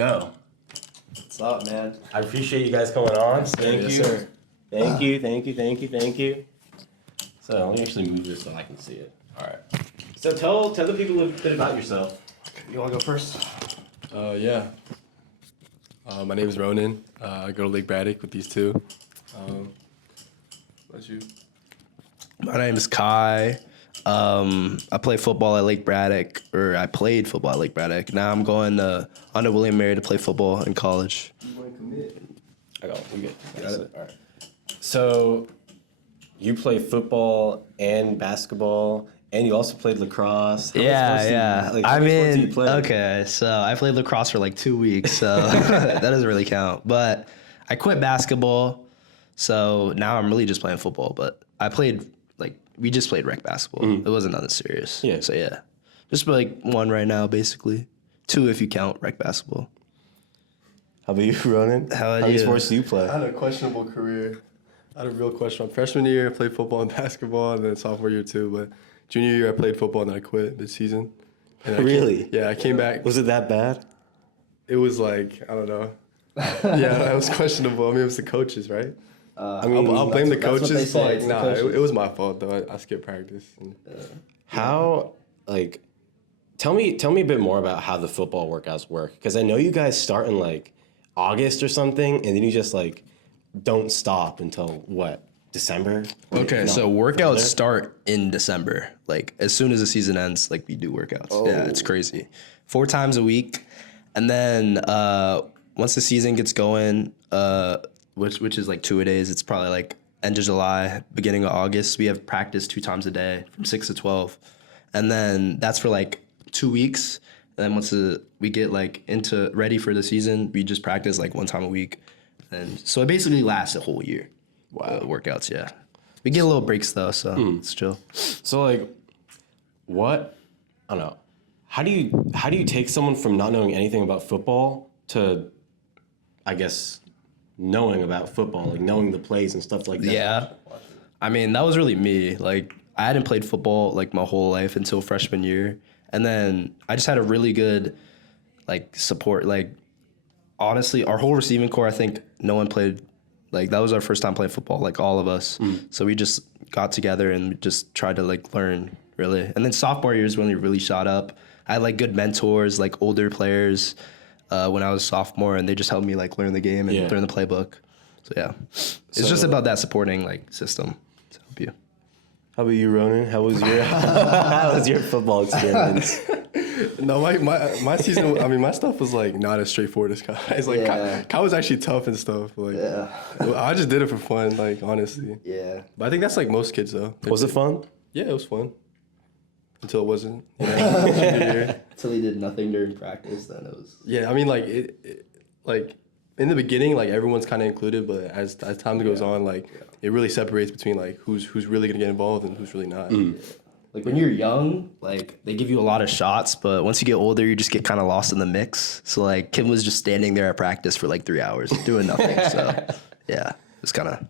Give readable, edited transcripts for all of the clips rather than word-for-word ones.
Go. What's up, man? I appreciate you guys coming on. Thank Yes, you. sir. Thank you. So let me actually move this so I can see it. All right. So tell the people a bit about yourself. You want to go first? Yeah. My name is Ronan. I go to Lake Braddock with these two. What's you? My name is Kai. I play football at Lake Braddock, or I played football at Lake Braddock. Now I'm going under William Mary to play football in college. You want to commit? I got it. We good. Got it. All right. So you play football and basketball, and you also played lacrosse. How many sports do you play? Okay, so I played lacrosse for like 2 weeks, so that doesn't really count. But I quit basketball, so now I'm really just playing football. But we just played rec basketball. It wasn't nothing serious. Yeah. So yeah, just like one right now, basically. 2 if you count rec basketball. How about you, Ronan? How about many you? sports do you play? I had a questionable career. I had a real question. Freshman year, I played football and basketball, and then sophomore year too. But junior year, I played football, and then I quit this season. And I came back. Was it that bad? It was like, I don't know. Yeah, that was questionable. I mean, it was the coaches, right? I'll blame the coaches. That's what they say, But it was my fault, though. I skipped practice. How, tell me a bit more about how the football workouts work. Because I know you guys start in, August or something, and then you just, don't stop until, what, December? Okay, so workouts start in December. As soon as the season ends, we do workouts. Oh. Yeah, it's crazy. 4 times a week. And then once the season gets going, which is 2-a-days, it's probably end of July, beginning of August, we have practice 2 times a day from 6 to 12. And then that's for 2 weeks. And then once we get into ready for the season, we just practice 1 time a week. And so it basically lasts a whole year. Wow. Workouts, yeah. We get a little breaks though, so it's chill. So what? I don't know. How do you take someone from not knowing anything about football to, I guess, knowing about football, knowing the plays and stuff like that? Yeah. I mean, that was really me. I hadn't played football my whole life until freshman year. And then I just had a really good support. Honestly, our whole receiving core, I think no one played, that was our first time playing football, all of us. So we just got together and just tried to learn, really. And then sophomore year is when we really shot up. I had good mentors, older players when I was sophomore, and they just helped me learn the game and learn the playbook. So yeah, it's just about that supporting system to help you. How about you, Ronan? How was your football experience? No, my season, my stuff was not as straightforward as Kai's. Kai was actually tough and stuff. I just did it for fun, honestly. Yeah. But I think that's most kids though. Was it fun? Yeah, it was fun. Until it wasn't. Until he did nothing during practice, then it was. Yeah, in the beginning, everyone's kind of included, but as time goes on, it really separates between who's really gonna get involved and who's really not. When you're young, they give you a lot of shots, but once you get older, you just get kind of lost in the mix. So Kim was just standing there at practice for 3 hours doing nothing. So yeah, it's kind of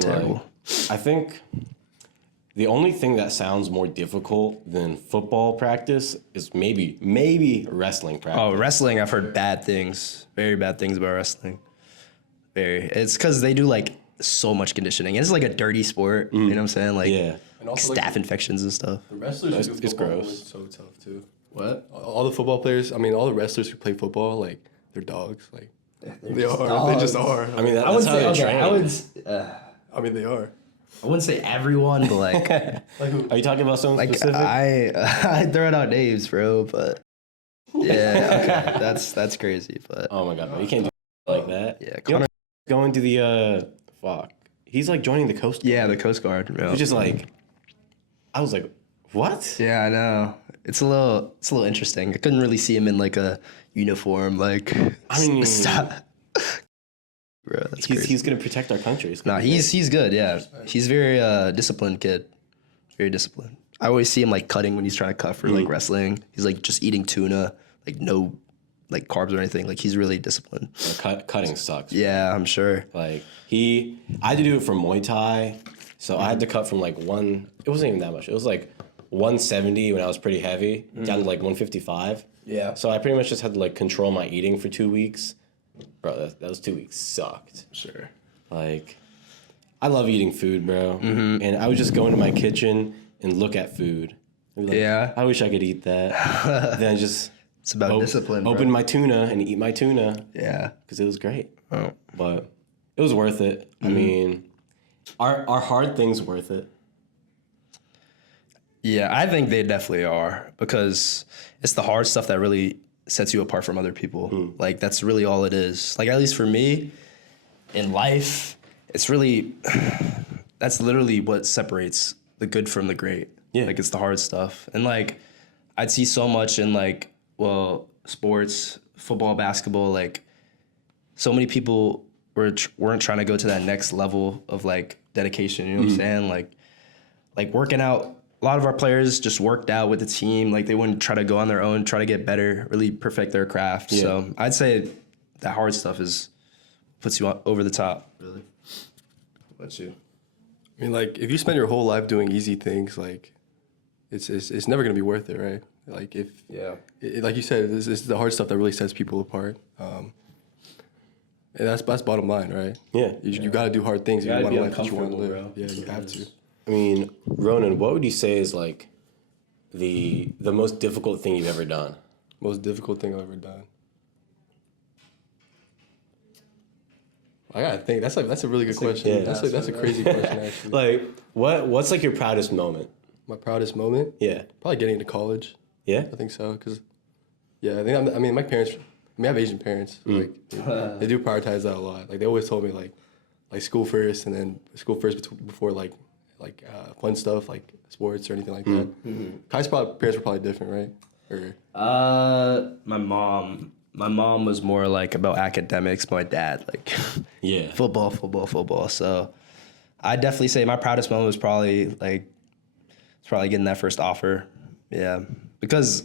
terrible. I think the only thing that sounds more difficult than football practice is maybe wrestling practice. Oh, wrestling! I've heard bad things, very bad things about wrestling. It's because they do so much conditioning. It's a dirty sport. You know what I'm saying? Yeah. And also, staph infections and stuff. The wrestlers who do it's football gross. is so tough too. What? All the football players, all the wrestlers who play football, they're dogs. They are. Dogs. They just are. That's how they train. They are. I wouldn't say everyone, but Are you talking about someone specific? I throw out names, bro, but yeah, okay, that's crazy. But oh my god, bro, you can't do like that. Yeah, Connor going to the fuck. He's joining the Coast Guard. Yeah, the Coast Guard. Yeah. Which is I was what? Yeah, I know. It's a little interesting. I couldn't really see him in a uniform. Stop. Bro, that's crazy. He's gonna protect our country. He's good. Yeah, he's very disciplined kid. Very disciplined. I always see him cutting when he's trying to cut for wrestling. He's just eating tuna, no carbs or anything. He's really disciplined. Cutting sucks. Yeah, I'm sure. I had to do it for Muay Thai, so I had to cut from one. It wasn't even that much. It was 170 when I was pretty heavy, down to 155. Yeah. So I pretty much just had to like control my eating for 2 weeks. Bro, those 2 weeks sucked. Sure. Like, I love eating food, bro. And I would just go into my kitchen and look at food. I'd be like, Yeah. I wish I could eat that. Then I just It's about discipline, bro. open my tuna and eat my tuna. Yeah. Because it was great. Oh. But it was worth it. I mean, are hard things worth it? Yeah, I think they definitely are, because it's the hard stuff that really sets you apart from other people. Like, that's really all it is. Like, at least for me, in life, it's really, that's literally what separates the good from the great. Yeah. Like, it's the hard stuff. And, like, I'd see so much in, like, well, sports, football, basketball, like, so many people weren't trying to go to that next level of, like, dedication, you know what I'm saying? Like working out. A lot of our players just worked out with the team. Like, they wouldn't try to go on their own, try to get better, really perfect their craft. Yeah. So I'd say that hard stuff puts you over the top. Really. What about you? I mean, like, if you spend your whole life doing easy things, like, it's never gonna be worth it, right? Like, like you said, it's the hard stuff that really sets people apart. And that's bottom line, right? Yeah. You got to do hard things if you want a life that you want to live. bro. Yeah, you have to. I mean, Ronan, what would you say is like the most difficult thing you've ever done? Most difficult thing I've ever done. I gotta think. That's a really good question. That's a crazy question, actually. Like, what's like your proudest moment? My proudest moment? Yeah. Probably getting into college. Yeah? I think so, because, yeah, my parents, I have Asian parents. So, like, they do prioritize that a lot. Like, they always told me, like school first, and then school first before, like fun stuff, like sports or anything like that. Kai's parents were probably different, right? Or My mom was more like about academics. My dad, like, Yeah. football. So I definitely say my proudest moment was probably getting that first offer. Yeah, because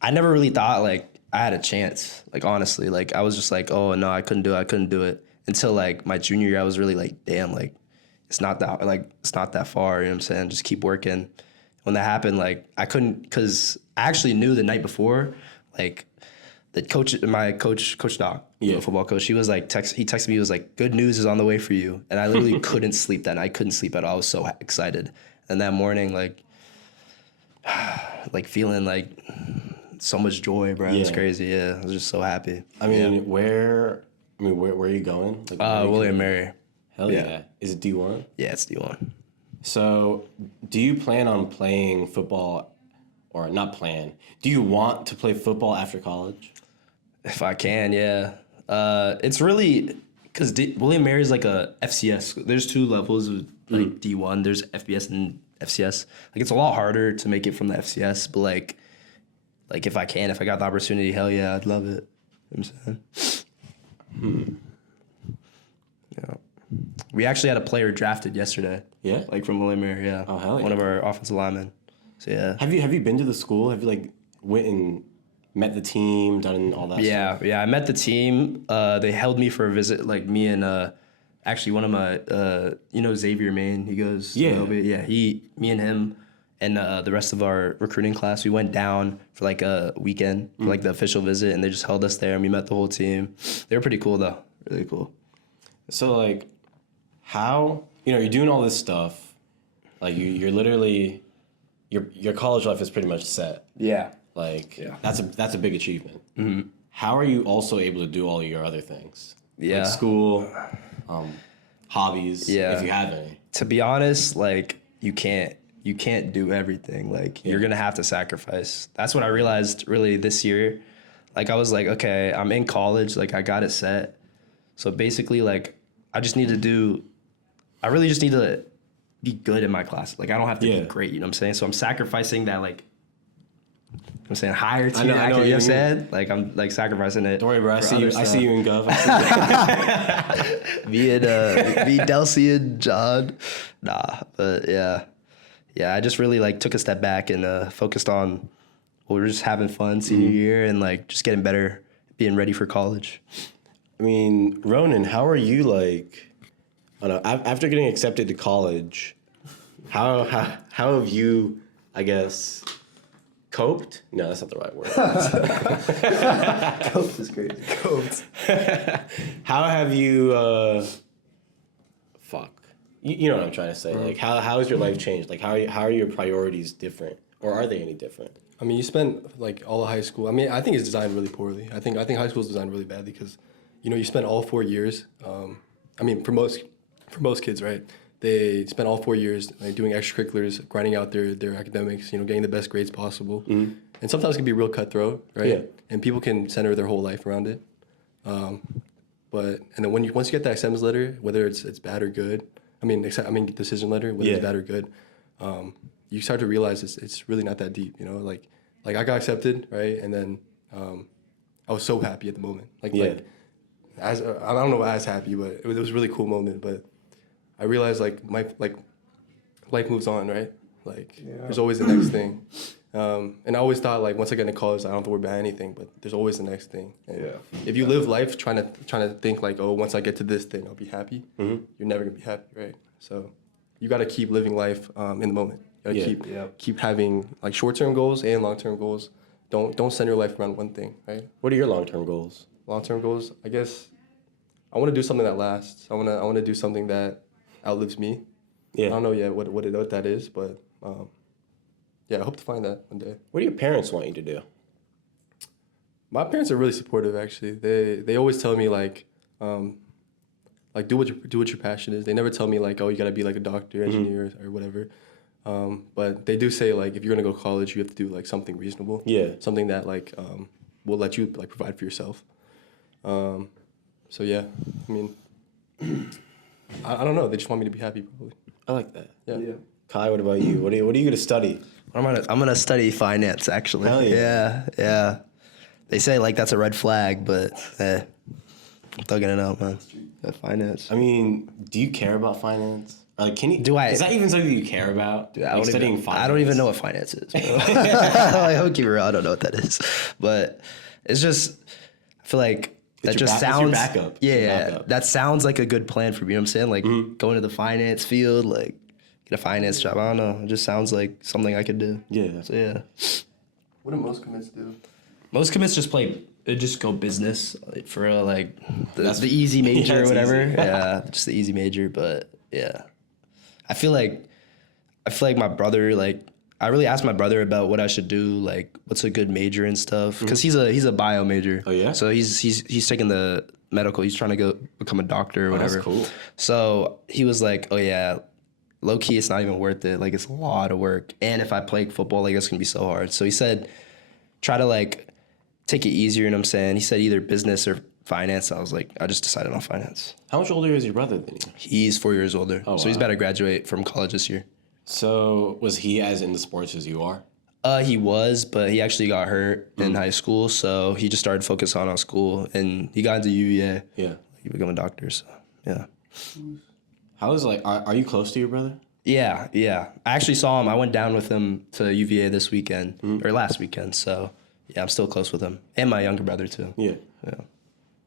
I never really thought like I had a chance. Like, honestly, like, I was just like, oh no, I couldn't do it until like my junior year. I was really like, damn, like, it's not that far. You know what I'm saying? Just keep working. When that happened, like, I couldn't, because I actually knew the night before, like, the coach, Coach Doc, the football coach, he was like, he texted me, he was like, good news is on the way for you. And I literally couldn't sleep that night. I couldn't sleep at all. I was so excited. And that morning, like feeling like so much joy, bro. It was crazy. Yeah, I was just so happy. I mean, where are you going? Like, William Mary. Hell yeah. Is it D1? Yeah, it's D1. So, do you plan on playing football, or not plan? Do you want to play football after college? If I can, yeah. It's really, because William Mary is like a FCS. There's two levels of like D1. There's FBS and FCS. Like, it's a lot harder to make it from the FCS, but like if I got the opportunity, hell yeah, I'd love it. You know what I'm saying? Yeah. We actually had a player drafted yesterday. Yeah? Like, from William Mary, yeah. Oh, hell yeah. One of our offensive linemen. So, yeah. Have you been to the school? Have you like went and met the team, done all that stuff? Yeah, I met the team. They held me for a visit, like me and actually one of my, Xavier Maine. He goes, Yeah. Me and him and the rest of our recruiting class, we went down for like a weekend for like the official visit, and they just held us there, and we met the whole team. They were pretty cool though, really cool. So like, how, you're doing all this stuff, like you're literally, your college life is pretty much set. Yeah. Like, that's a big achievement. Mm-hmm. How are you also able to do all your other things? Yeah. Like school, hobbies, Yeah. if you have any. To be honest, like, you can't do everything. Like, you're gonna have to sacrifice. That's what I realized really this year. Like, I was like, okay, I'm in college, like, I got it set. So basically, like, I really just need to be good in my class. Like, I don't have to be great, you know what I'm saying? So I'm sacrificing that, like, I'm saying higher tier, you know what I'm saying? Like, I'm like sacrificing it. Don't worry, bro. I see you in Gov. Me Delcy and John. Nah, but yeah, I just really like took a step back and focused on, we were just having fun senior year and like just getting better, being ready for college. I mean, Ronan, how are you like? I don't know. After getting accepted to college, how have you, I guess, Coped? No, that's not the right word. Coped is crazy. Coped. How have you, fuck. You know what I'm trying to say. Like, how has your life changed? Like, how are your priorities different? Or are they any different? I mean, you spent like all of high school. I mean, I think it's designed really poorly. I think high school is designed really badly because, you spend all 4 years. I mean, for most kids, right? They spend all 4 years like, doing extracurriculars, grinding out their academics, getting the best grades possible. Mm-hmm. And sometimes it can be real cutthroat, right? Yeah. And people can center their whole life around it. And then once you get that acceptance letter, whether it's bad or good, decision letter, whether it's bad or good, you start to realize it's really not that deep, Like I got accepted, right? And then I was so happy at the moment. I don't know as happy, but it was a really cool moment. But I realized life moves on, right? There's always the next thing. And I always thought once I get into college, I don't have to worry about anything, but there's always the next thing. And if you live life trying to think once I get to this thing, I'll be happy, you're never gonna be happy, right? So you got to keep living life in the moment. You gotta keep having short-term goals and long-term goals. Don't center your life around one thing, right? What are your long-term goals? Long-term goals, I guess I want to do something that lasts. I want to do something that outlives me. Yeah. I don't know yet what that is, but I hope to find that one day. What do your parents want you to do? My parents are really supportive, actually. They always tell me do what your passion is. They never tell me oh, you gotta be a doctor, engineer, or whatever. But they do say if you're gonna go to college, you have to do something reasonable. Yeah. Something that will let you provide for yourself. So yeah, I mean, I don't know. They just want me to be happy, probably. I like that. Yeah. Kai, what about you? What are you gonna study? I'm gonna study finance, actually. Hell yeah. Yeah. They say that's a red flag, but I'm thugging it out, man. Finance. I mean, do you care about finance? Can you? Is that even something you care about? Dude, studying finance. I don't even know what finance is. I hope you're real. I don't know what that is, but it's just. I feel that just sounds. It's your backup. Yeah, that sounds like a good plan for me. You know what I'm saying? Going to the finance field, get a finance job. I don't know. It just sounds like something I could do. Yeah. So yeah. What do most commits do? Most commits just go business for the easy major or whatever. Yeah, just the easy major. But yeah, I feel like my brother I really asked my brother about what I should do, what's a good major and stuff, because he's a bio major. Oh yeah. So he's taking the medical. He's trying to go become a doctor or whatever. That's cool. So he was like, oh yeah, low key, it's not even worth it. It's a lot of work, and if I play football, it's gonna be so hard. So he said, try to take it easier. You know what I'm saying? He said either business or finance. I was I just decided on finance. How much older is your brother than you? He's 4 years older. Oh, so he's about to graduate from college this year. So was he as into sports as you are? He was, but he actually got hurt in high school, so he just started focusing on school, and he got into UVA. Yeah. He became a doctor, so yeah. How is are you close to your brother? Yeah. I actually saw him. I went down with him to UVA this weekend, or last weekend, so yeah, I'm still close with him. And my younger brother, too. Yeah.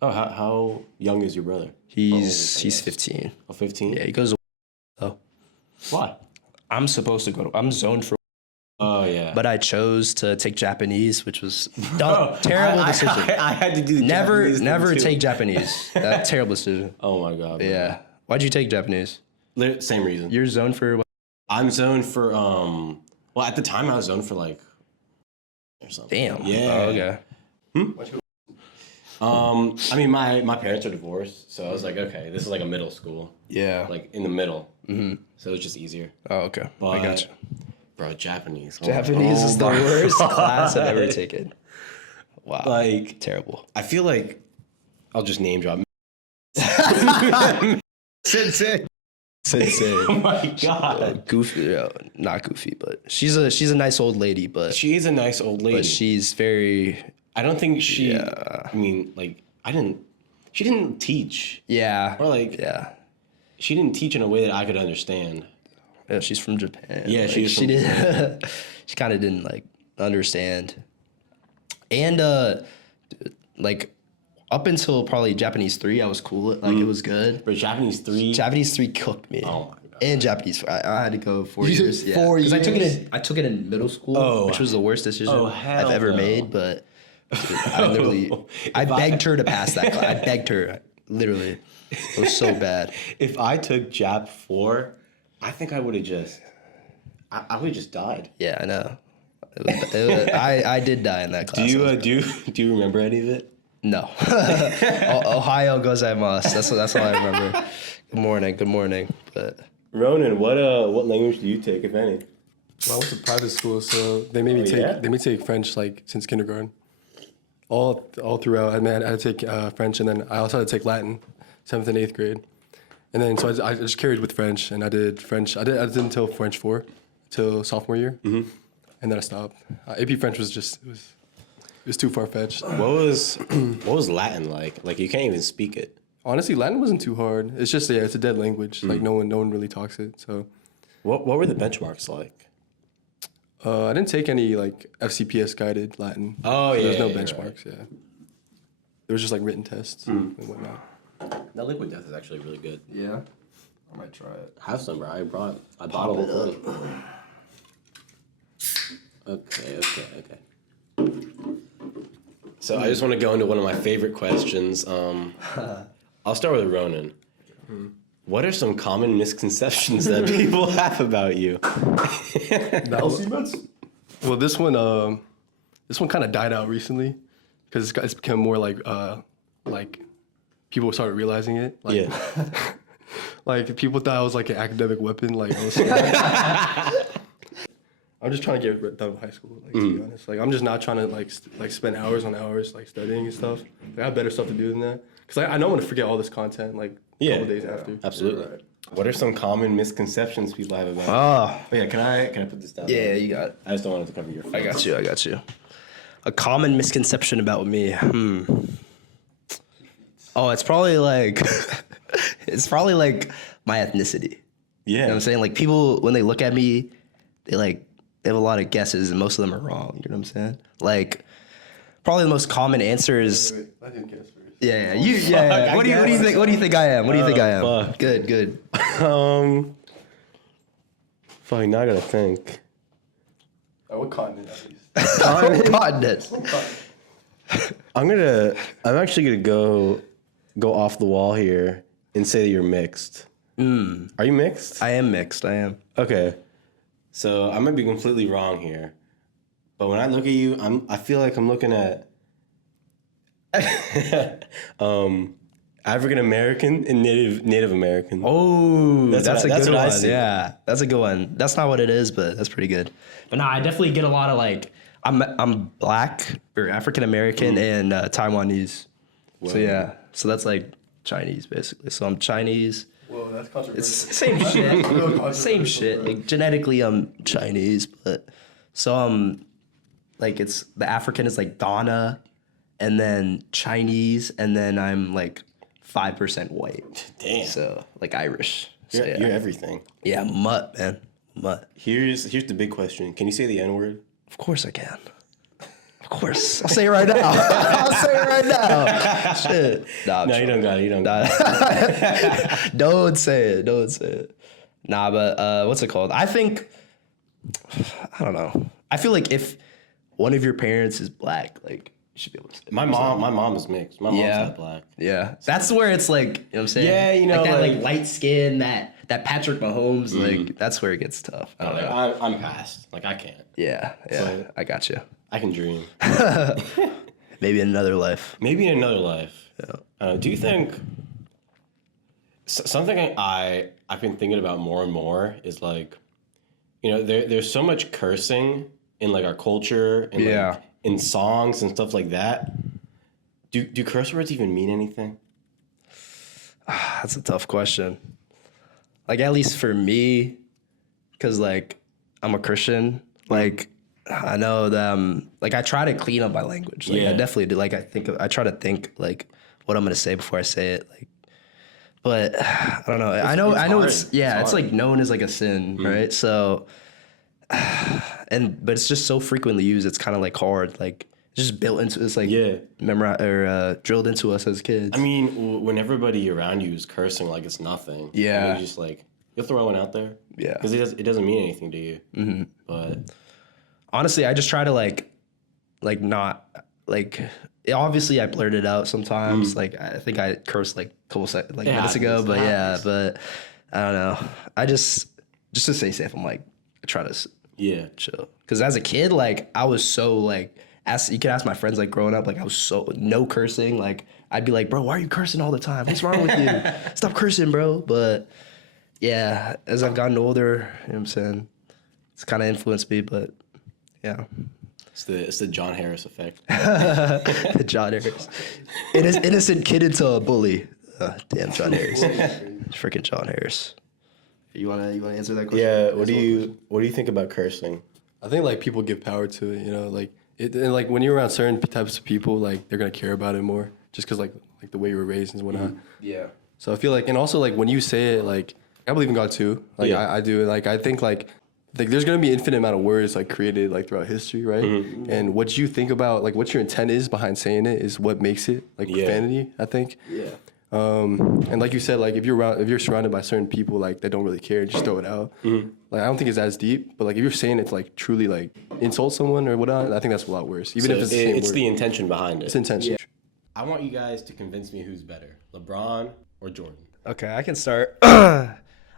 Oh, how young is your brother? He's 15. Oh, 15? Yeah, he goes to so. Why? I'm zoned for. Oh, yeah. But I chose to take Japanese, which was terrible decision. I had to do Japanese. Never take Japanese. Terrible decision. Oh, my God. Yeah. Man. Why'd you take Japanese? Same reason. You're zoned for what? I'm zoned for, well, at the time I was zoned for or something. Damn. Yeah. Oh, okay. I mean, my parents are divorced, so I was okay, this is a middle school. Yeah. In the middle. Mm-hmm. So it was just easier. Oh, okay. But, I got you. Bro, Japanese. Japanese is the worst class I've ever taken. Wow. Terrible. I feel I'll just name drop. Sensei. Oh my God. Goofy, not goofy, but she's a nice old lady, but she is a nice old lady. But she's very. I don't think she. Yeah. I mean, she didn't teach. Yeah. Or yeah. She didn't teach in a way that I could understand. Yeah, she's from Japan. Yeah, she did. She kind of didn't understand, and up until probably Japanese 3, I was cool. It was good. But Japanese 3 cooked me. Oh my And Japanese. I had to go 4 years. Yeah. 4 years? Because I took it in middle school, which was the worst decision I've ever made. But I begged her to pass that class. I begged her, literally. It was so bad. If I took Jap 4, I think I would have just, I would have just died. Yeah, I know. I did die in that class. Do you remember any of it? No. Ohio gozaimasu. That's all I remember. Good morning. But Ronan, what language do you take, if any? Well, I went to private school, so they made me take French like since kindergarten. All throughout. I had to take French, and then I also had to take Latin, 7th and 8th grade. And then so I just carried with French, and I did French. I did until French 4, till sophomore year, and then I stopped. AP French was just it was too far fetched. What was Latin like? Like, you can't even speak it. Honestly, Latin wasn't too hard. It's just it's a dead language. Like no one really talks it. So, what were the benchmarks like? I didn't take any like FCPS guided Latin. Oh, so yeah. There's no benchmarks. Right. Yeah. There was just like written tests and whatnot. That liquid death is actually really good. yeah, I might try it. Have some, bro. I bought a whole thing. Okay. So I just want to go into one of my favorite questions. I'll start with Ronan. What are some common misconceptions that people have about you? Well, this one kind of died out recently because it's become more like people started realizing it. Like, Yeah. like people thought I was like an academic weapon. Like I was I'm just trying to get done with high school. Like to be honest, like I'm just not trying to like spend hours on hours like studying and stuff. Like, I have better stuff to do than that. Cause I don't want to forget all this content like a couple days after. Absolutely. Right. What are some common misconceptions people have about you? Oh, Yeah, can I put this down? yeah, you got it. I just don't want it to cover your face. I got you. A common misconception about me. Oh, it's probably like my ethnicity. Yeah. You know what I'm saying? Like people when they look at me, they have a lot of guesses and most of them are wrong. You know what I'm saying? Like probably the most common answer is I didn't guess first. yeah. What do you think? What do you think I am? What do you think I am? Fuck. Good. Fuck, now I gotta think. What continent at least? Continent. I'm actually gonna go off the wall here and say that you're mixed. Are you mixed? I am mixed. I am. Okay. So I might be completely wrong here. But when I look at you, I feel like I'm looking at African American and Native American. Oh, that's a good what I one. see. Yeah, that's a good one. That's not what it is, but that's pretty good. But no, I definitely get a lot of like I'm black or African American and Taiwanese. Whoa. So yeah, so that's like Chinese basically. So I'm Chinese. Whoa, that's controversial. It's same shit. Same shit. Like genetically I'm Chinese, but so like it's the African is like Ghana, and then Chinese, and then I'm like 5% white. Damn. So like Irish. So, You're everything. Yeah, mutt, man. Mutt. Here's the big question. Can you say the N-word? Of course I can. Of course. I'll say it right now. I'll say it right now. Shit. Nah, No, you don't got it. You don't got it. Don't say it. Don't say it. Nah, but what's it called? I think, I don't know. I feel like if one of your parents is black, like, you should be able to say it. My mom is mixed. My mom's half black. Yeah. That's where it's like, you know what I'm saying? Yeah, you know, like that like light skin, that Patrick Mahomes, like that's where it gets tough. I don't know. I'm past. Like, I can't. Yeah. So- I got you. I can dream. Maybe in another life. Maybe in another life. Yeah. Do you think something I've been thinking about more and more is like, you know, there's so much cursing in like our culture and like, in songs and stuff like that. Do curse words even mean anything? That's a tough question. Like, at least for me, because like I'm a Christian, like I know that like I try to clean up my language. Like I definitely do. Like I try to think like what I'm gonna say before I say it. Like, but I don't know. I know it's like known as like a sin, right? So, but it's just so frequently used. It's kind of like hard. Like it's just built into it's like drilled into us as kids. I mean, when everybody around you is cursing like it's nothing. Yeah. You're You'll throw one out there. Yeah. Because it doesn't mean anything to you. Mm-hmm. But honestly, I just try to not obviously I blurt it out sometimes. Like I think I cursed like a couple minutes ago, but but I don't know. I just to stay safe, I'm like I try to chill. Because as a kid, like I was so like you can ask my friends like growing up, like I was so no cursing. Like I'd be like, bro, why are you cursing all the time? What's wrong with you? Stop cursing, bro. But yeah, as I've gotten older, you know what I'm saying, it's kind of influenced me, but yeah. It's the John Harris effect. The John Harris. Innocent kid into a bully. Damn John Harris. Freaking John Harris. You wanna answer that question? Yeah, what do you think about cursing? I think like people give power to it, you know, like and like when you're around certain types of people, like they're gonna care about it more, just because like the way you were raised and whatnot. Yeah. So I feel like, and also like when you say it, like I believe in God too. Like I do. Like I think like there's gonna be infinite amount of words like created like throughout history, right? Mm-hmm. And what you think about, like what your intent is behind saying it is what makes it like profanity, I think. Yeah. And like you said, like if you're surrounded by certain people like that don't really care, just throw it out. Mm-hmm. Like I don't think it's as deep, but like if you're saying it to like truly like insult someone or whatnot, I think that's a lot worse. Even if it's the same word. The intention behind it. It's intention. Yeah. I want you guys to convince me who's better, LeBron or Jordan. Okay, I can start.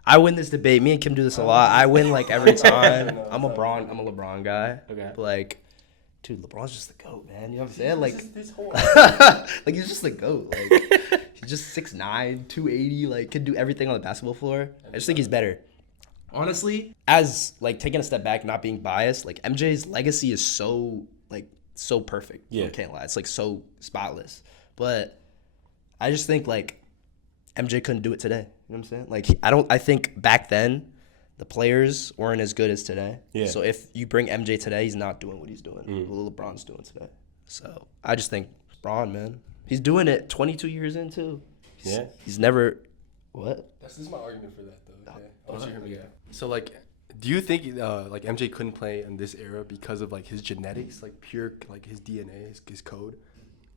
I win this debate. Me and Kim do this a lot. I win like every time. I'm a LeBron guy. Okay. But like, dude, LeBron's just the GOAT, man. You know what I'm saying? Like, like he's just the GOAT. Like, he's just 6'9", 280. Like, can do everything on the basketball floor. I just think he's better. Honestly, as like taking a step back, not being biased, like MJ's legacy is so perfect. Yeah. I can't lie. It's like so spotless. But I just think like MJ couldn't do it today. You know what I'm saying? Like I think back then the players weren't as good as today. Yeah. So if you bring MJ today, he's not doing what he's doing. What LeBron's doing today. So I just think LeBron, man. He's doing it 22 years in too. He's never what? This is my argument for that though. Okay. I want you to hear me out. So like, do you think like MJ couldn't play in this era because of like his genetics, like pure like his DNA, his code?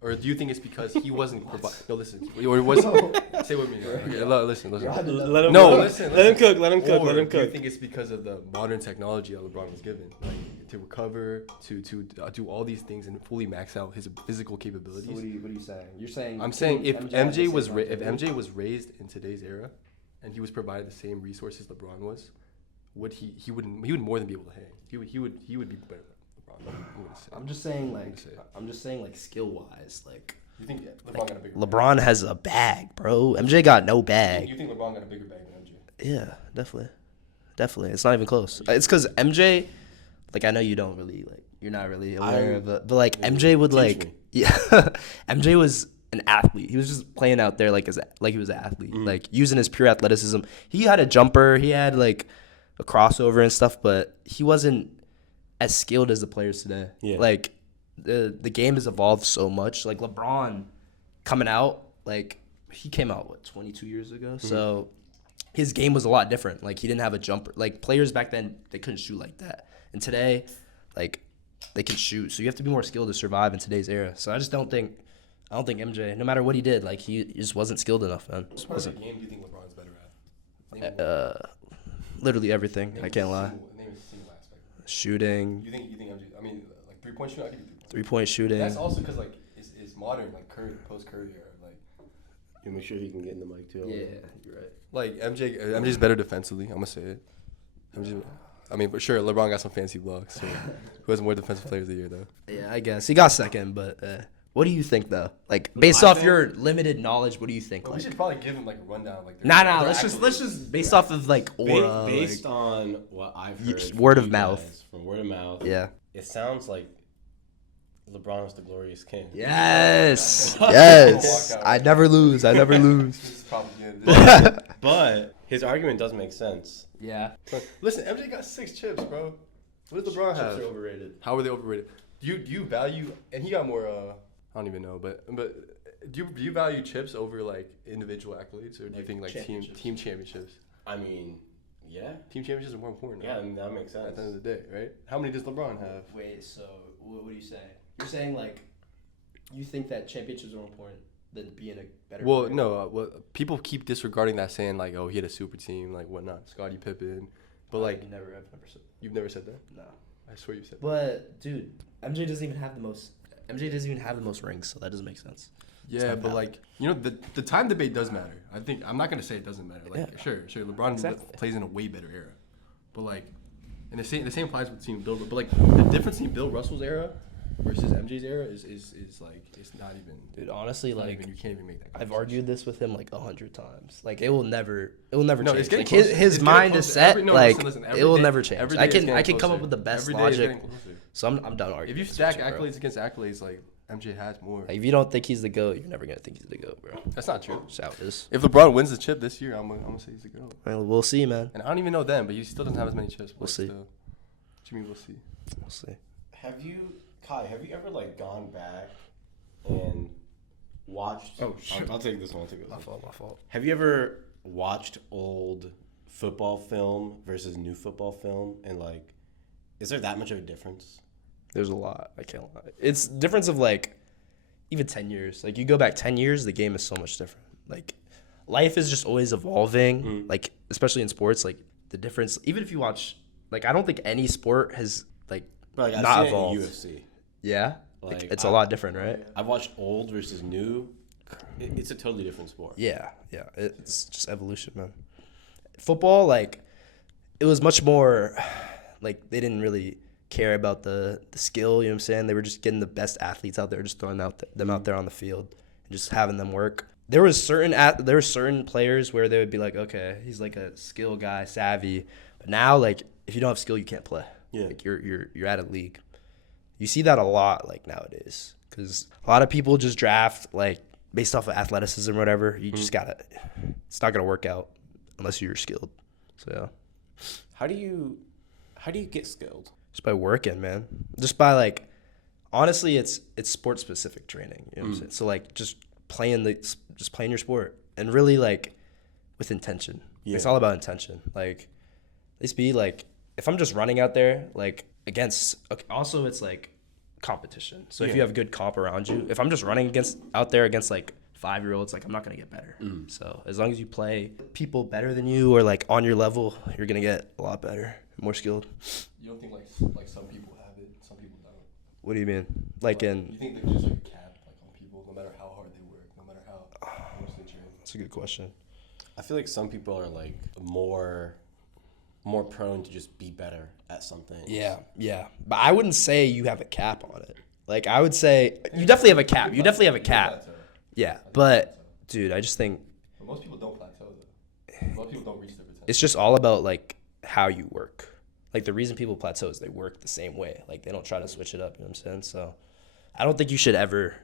Or do you think it's because he wasn't provided? No, listen. Or was say with me. Okay, listen. Let him cook. Let him cook. Do you think it's because of the modern technology that LeBron was given, like to recover, to do all these things and fully max out his physical capabilities? So what are you saying? You're saying I'm saying if MJ was raised in today's era, and he was provided the same resources LeBron was, he would more than be able to hang. He would be better. I'm just saying like skill wise, like you think LeBron got a bigger LeBron has a bag, bro. MJ got no bag. You think LeBron got a bigger bag than MJ? Yeah, definitely. It's not even close. It's because MJ, like I know you don't really like, you're not really aware of it, but like MJ would like, MJ was an athlete. He was just playing out there like he was an athlete, like using his pure athleticism. He had a jumper, he had like a crossover and stuff, but he wasn't as skilled as the players today. Yeah. Like the game has evolved so much. Like LeBron coming out, like he came out 22 years ago. So his game was a lot different. Like he didn't have a jumper. Like players back then, they couldn't shoot like that. And today, like they can shoot. So you have to be more skilled to survive in today's era. So I don't think MJ, no matter what he did, like he just wasn't skilled enough, man. What part of the game do you think LeBron's better at? Literally everything. I can't lie. Shooting. You think MJ? I mean, like 3-point shooting. I can do 3-point shooting. That's also because like it's modern, like post Curry era. Like, you make sure he can get in the mic too. Yeah, you're right. Like MJ's better defensively. I'm gonna say it. I mean, for sure, LeBron got some fancy blocks. So who has more defensive players of the year though? Yeah, I guess he got second, but what do you think though? Like based off your limited knowledge, what do you think? Well, we should probably give him like a rundown. Like let's just based off of like aura, based on what I've heard, word of mouth. From word of mouth. Yeah. It sounds like LeBron was the glorious king. Yes. Yes. I never lose. This is probably good. But his argument does make sense. Yeah. Listen, MJ got 6 chips, bro. What does LeBron have? Chips are overrated. How are they overrated? Do you value, and he got more, I don't even know, but do you value chips over like individual accolades, or do you think like team championships? I mean, yeah. Team championships are more important. Yeah, right? I mean, that makes sense. At the end of the day, right? How many does LeBron have? Wait, so what are you saying? You're saying like you think that championships are important than being a better Well, player. no. People keep disregarding that, saying like, "Oh, he had a super team, like whatnot." Scottie Pippen, but like, I've never said you've never said that. no. I swear you said. But dude, MJ doesn't even have the most. MJ doesn't even have the most rings, so that doesn't make sense. Yeah, not but valid. like the time debate does matter. I think I'm not gonna say it doesn't matter. Like Yeah. sure, LeBron Exactly. plays in a way better era, but like, and the same applies with Team Bill. But like the difference in Bill Russell's era versus MJ's era is like it's not even. Dude, honestly, Not like even, you can't even make that. I've conversation. argued this with him like 100 times. Like it will never No, change. it's getting Like closer. his It's getting mind is closer. set. Like Listen, every it will day- never change. every I day it's can come getting up closer. with the best Every day it's logic. getting closer. So I'm done arguing. If you this stack with you, bro. accolades against accolades, like MJ has more. Like, if you don't think he's the GOAT, you're never gonna think he's the GOAT, bro. That's not true. That's how it is. If LeBron wins the chip this year, I'm gonna say he's the GOAT. Well, we'll see, man. And I don't even know then, but he still doesn't have as many chips. But We'll see. Still. What you mean we'll see? We'll see. Have you, Kai? Have you ever like gone back and watched? Oh, sure. I'll take this one. I'll take this one. My fault. Have you ever watched old football film versus new football film, and like, is there that much of a difference? There's a lot. I can't lie. It's difference of like even 10 years. Like you go back 10 years, the game is so much different. Like life is just always evolving. Like especially in sports, like the difference. Even if you watch, like I don't think any sport has like But, like, I've not seen evolved. it in UFC. Yeah, Like, it's a lot different, right? I've watched old versus new. It's a totally different sport. Yeah. It's just evolution, man. Football, like it was much more like they didn't really care about the skill, you know what I'm saying? They were just getting the best athletes out there, just throwing them out there on the field and just having them work. There were certain players where they would be like, okay, he's like a skill guy, savvy. But now, like, if you don't have skill, you can't play. Yeah. Like you're out of league. You see that a lot like nowadays because a lot of people just draft like based off of athleticism or whatever. You just gotta. It's not gonna work out unless you're skilled. So yeah. How do you get skilled? Just by working, man. Just by like, honestly, it's sport specific training. You know what I'm saying? So like, just playing your sport and really like with intention. Yeah. It's all about intention. Like, at least be like, if I'm just running out there, like against. Okay, also, it's like competition. So if you have good comp around you, if I'm just running out there against like 5-year-olds, like I'm not gonna get better. So as long as you play people better than you or like on your level, you're gonna get a lot better, more skilled. You don't think like some people have it, some people don't. What do you mean? Like You in? think there's just like a cap like on people, no matter how hard they work, no matter how much they train. That's a good question. I feel like some people are like more prone to just be better at something. Yeah. But I wouldn't say you have a cap on it. Like I would say you definitely have a cap. You definitely have a cap. Plateau. Yeah, but dude, I just think But most people don't plateau though. Most people don't reach their potential. it's just all about like how you work. Like the reason people plateau is they work the same way. Like they don't try to switch it up. You know what I'm saying? So I don't think you should ever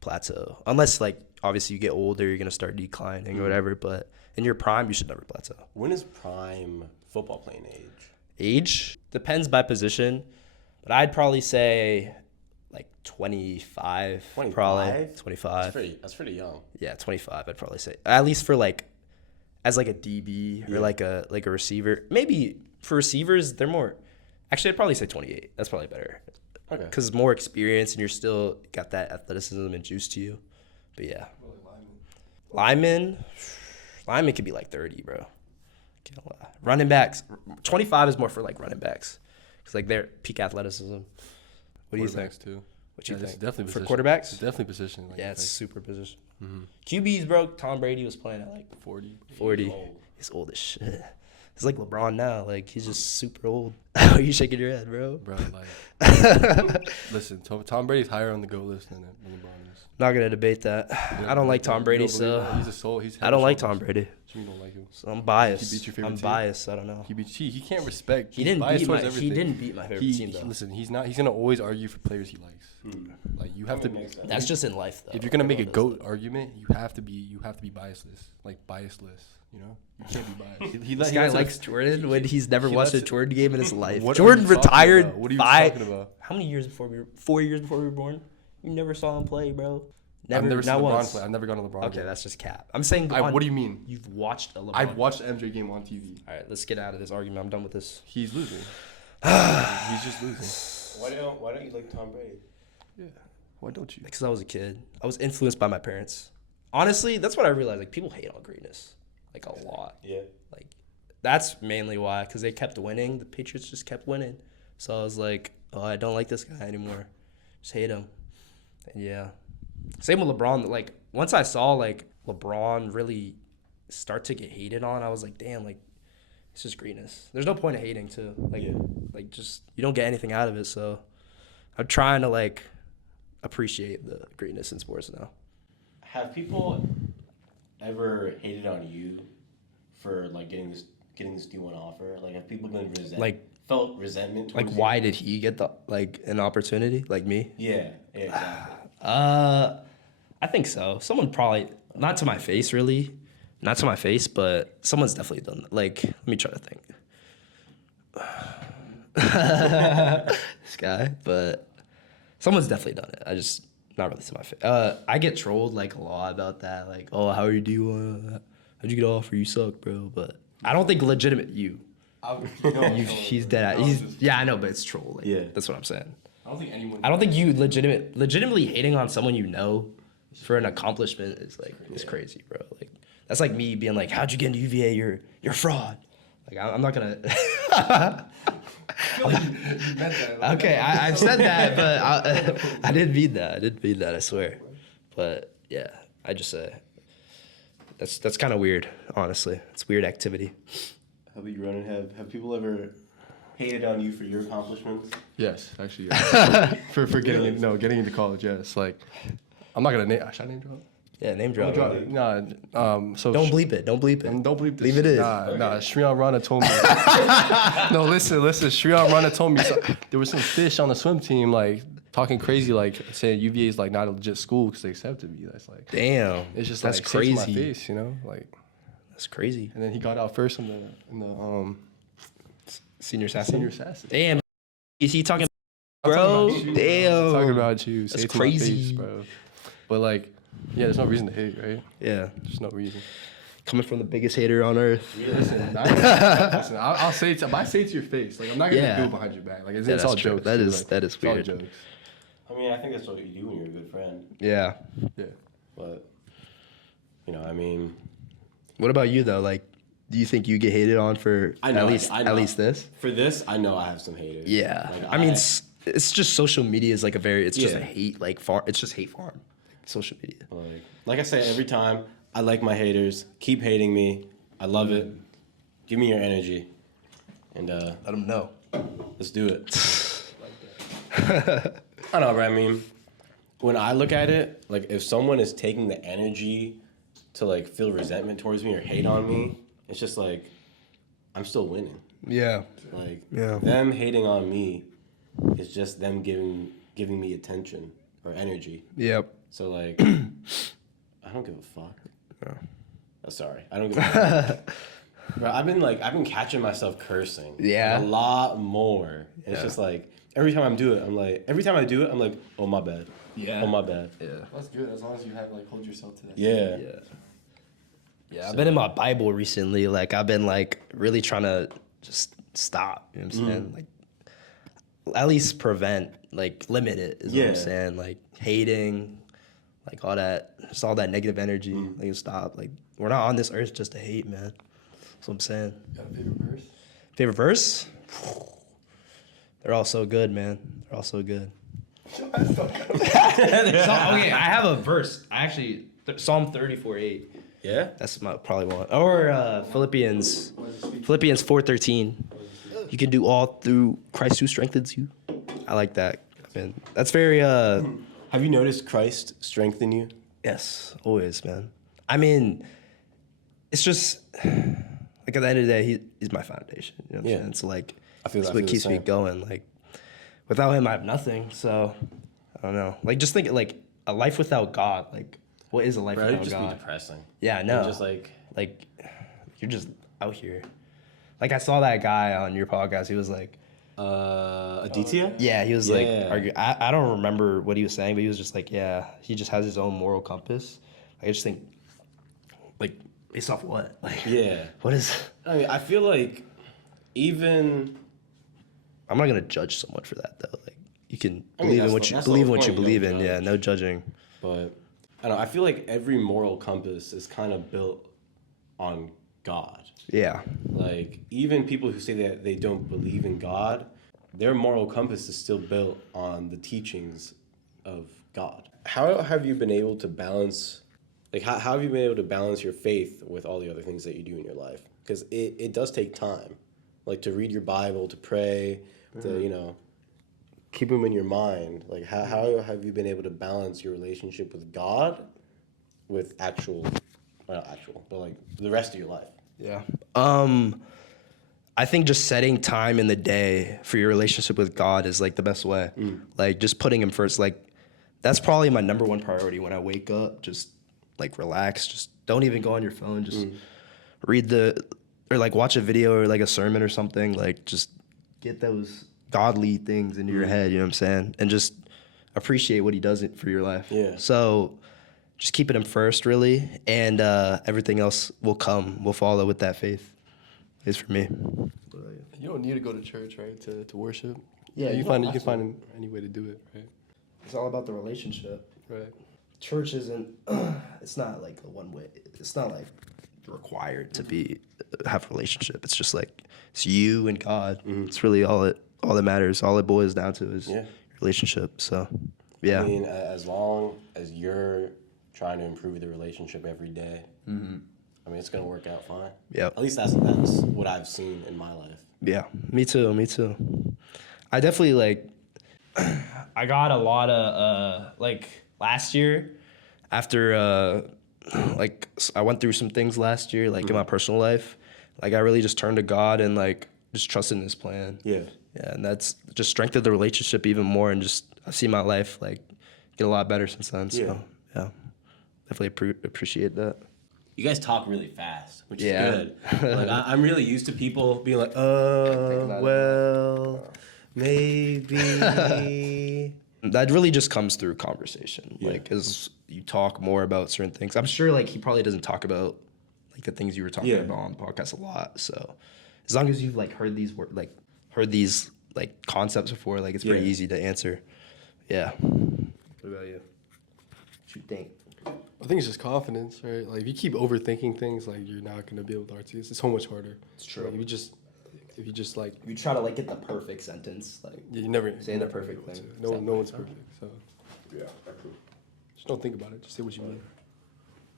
plateau unless like obviously you get older, you're gonna start declining or whatever. But in your prime, you should never plateau. When is prime football playing age? Age depends by position, but I'd probably say like 25, 25? probably 25. That's pretty young. Yeah, 25. I'd probably say at least for like as like a DB or like a receiver. Maybe for receivers they're more. Actually, I'd probably say 28. That's probably better Okay. because more experience and you're still got that athleticism and juice to you. But yeah, linemen could be like 30, bro. Can't lie. Running backs, 25 is more for like running backs because like their peak athleticism. What do you think? Quarterbacks too. What you This is think? definitely For position. quarterbacks? It's definitely position. Like, Yeah, it's like super position. QBs, bro. Tom Brady was playing at like 40. 40. He's old as shit. He's like LeBron now. Like he's just super old. Are you shaking your head, bro? Bro, like, listen, Tom Brady's higher on the GOAT list than LeBron is. Not gonna debate that. I don't like Tom Brady, You don't believe so that? He's a soul. I don't like Tom Brady. You don't like him. So I'm biased. He beat your favorite I'm team? biased. I don't know. He can't respect. He he's didn't biased beat towards my. everything. He didn't beat my favorite team though. Listen, he's gonna always argue for players he likes. Like you have to. That's just in life, though. If you're gonna make a Everyone does GOAT argument, you have to be biasless, like biasless. You know, you can't be biased. This guy likes Jordan when he's never he watched a lets it- Jordan game in his life. What are Jordan you talking retired. about? What are you talking about? How many years before 4 years before we were born? You never saw him play, bro. I've never seen not LeBron once. play. I've never gone to LeBron. Okay, game. that's just cap. I'm saying. What do you mean? You've watched a LeBron. I've watched the MJ game on TV. All right, let's get out of this argument. I'm done with this. He's losing. He's just losing. Why don't you like Tom Brady? Yeah. Why don't you? Because I was a kid. I was influenced by my parents. honestly, that's what I realized. Like, people hate on greatness, like, a lot. Yeah. Like, that's mainly why, because they kept winning. The Patriots just kept winning. So I was like, oh, I don't like this guy anymore. Just hate him. And yeah. Same with LeBron. Like, once I saw, like, LeBron really start to get hated on, I was like, damn, like, it's just greatness. There's no point of hating, too. Like, like, just, you don't get anything out of it. So I'm trying to, like, appreciate the greatness in sports now. Have people ever hated on you for like getting this D1 offer? Like, have people been felt resentment towards Like, you? why did he get an opportunity like me? Yeah, exactly. I think so. Someone probably, not to my face, really. Not to my face, but someone's definitely done that. Like, let me try to think. This guy, but someone's definitely done it. I just, not really to my face. I get trolled, like, a lot about that. Like, oh, how are you doing? How'd you get off? Or you suck, bro. But I don't think legitimate you. He's dead. Yeah, I know, but it's troll. Like, Yeah. That's what I'm saying. I don't think you legitimately hating on someone you know for an accomplishment is like is crazy, bro. Like, that's like me being like, how'd you get into UVA? You're a fraud. Like, I'm not gonna. Okay, I've said that, but I didn't mean that. I didn't mean that. I swear. But yeah, I just say that's kind of weird. Honestly, it's weird activity. How about you, Ronan? Have people ever hated on you for your accomplishments? Yes, actually, yes. for getting into college. Yes, like I'm not gonna name. Should I name drop? Yeah, name drop. So Don't bleep it. Don't bleep it. and don't bleep this. Leave it in. Nah. Shriyan Rana told me. No, listen. Shriyan Rana told me there was some fish on the swim team like talking crazy, like saying UVA is like not a legit school because they accepted me. That's like Damn. it's just that's like crazy. my face, you know, like. That's crazy. And then he got out first in the Senior assassin. senior assassin. Damn. Is he talking, bro? Damn. Talking about you. Say That's it to crazy. my face, bro. But like, yeah, there's no reason to hate, right? Yeah. There's no reason. Coming from the biggest hater on earth. Listen, I'll say it. I say it to your face. Like, I'm not gonna do it behind your back. Like, it's that's all true. jokes. That too. is Like, that is it's all weird. jokes. I mean, I think that's what you do when you're a good friend. Yeah. Yeah. But you know, I mean, What about you though? Like, do you think you get hated on for I know, at least this? for this, I know I have some haters. Yeah. Like, I mean, it's just social media is like it's just a Yeah. hate like farm. It's just hate farm. Social media. Like I say every time, I like my haters. Keep hating me. I love it. Give me your energy, and Let them know. let's do it. I know, but I mean, when I look at it, like if someone is taking the energy to like feel resentment towards me or hate on me, it's just like I'm still winning. Yeah. Like Yeah. them hating on me is just them giving me attention or energy. Yep. So like, I don't give a fuck. Yeah. Oh, sorry, I don't give a fuck. Bro, I've been catching myself cursing. Yeah. Like, a lot more. And It's just like every time I do it, I'm like, oh my bad. Yeah. Oh my bad. Yeah. That's good as long as you have like hold yourself to that. Yeah. Yeah. Yeah, I've been in my Bible recently. Like, I've been like really trying to just stop. You know what I'm saying? Like, at least prevent, like, limit it. Is what I'm saying. Like, hating, like all that, just all that negative energy. Like, stop. Like, we're not on this earth just to hate, man. That's what I'm saying. Got a favorite verse? Favorite verse? They're all so good, man. They're all so good. Okay, I have a verse. I actually Psalm 34:8. Yeah. That's my probably one. Or Philippians 4:13. You can do all through Christ who strengthens you. I like that. Man, that's very Have you noticed Christ strengthen you? yes, always, man. I mean, it's just like at the end of the day, he's my foundation. You know what I'm saying? So like that's what keeps me going. Like without him, I have nothing. So I don't know. Like just think like a life without God. Like what is a life Bro, without it'd just God? be depressing. Yeah, no. Just like You're just out here. Like I saw that guy on your podcast. He was like, Aditya? yeah, he was like, Yeah. I don't remember what he was saying, but he was just like, yeah, he just has his own moral compass. I just think, like, based off what? Like, Yeah. what is? I mean, I feel like even I'm not gonna judge someone for that though. Like, you can I mean, believe in that's what the- you that's the believe in whole what you point, you believe don't in. Yeah, judge. no judging. but I don't know, I feel like every moral compass is kind of built on God. Yeah. Like, even people who say that they don't believe in God, their moral compass is still built on the teachings of God. How have you been able to balance, like, how have you been able to balance your faith with all the other things that you do in your life? Because it does take time, like, to read your Bible, to pray, to, you know, keep them in your mind. Like, how have you been able to balance your relationship with God with actual, well, not actual, but, like, the rest of your life? Yeah. I think just setting time in the day for your relationship with God is like the best way. Like just putting him first. Like that's probably my number one priority when I wake up. Just like relax. Just don't even go on your phone. Just read or like watch a video or like a sermon or something. Like just get those godly things into your head. You know what I'm saying? And just appreciate what he does for your life. Yeah. So just keeping him first, really, and everything else will follow with that faith. Is for me. You don't need to go to church, right, to worship. Yeah, you can find any way to do it, right? It's all about the relationship. Right. Church isn't. It's not like a one way. It's not like required to have a relationship. It's just like it's you and God. It's really all that matters. All it boils down to is relationship. So, yeah. I mean, as long as you're trying to improve the relationship every day, I mean, it's going to work out fine. Yeah. At least that's what I've seen in my life. Yeah, me too. I definitely like. I got a lot of like last year, after like I went through some things last year, like in my personal life. Like I really just turned to God and like just trusted in His plan. Yeah. Yeah, and that's just strengthened the relationship even more, and just I've seen my life like get a lot better since then. So yeah, definitely appreciate that. You guys talk really fast, which is Yeah. good. Like I'm really used to people being like, well, maybe. That really just comes through conversation, like as you talk more about certain things. I'm sure like he probably doesn't talk about like the things you were talking about on the podcast a lot. So as long as you've like heard these concepts before, like it's pretty easy to answer. Yeah. What about you? What you think? I think it's just confidence, right? Like if you keep overthinking things, like you're not gonna be able to articulate. It's so much harder. It's true. Like, if you just like You try to like get the perfect sentence, like you never say the perfect thing. No one's perfect. So just don't think about it. Just say what you mean.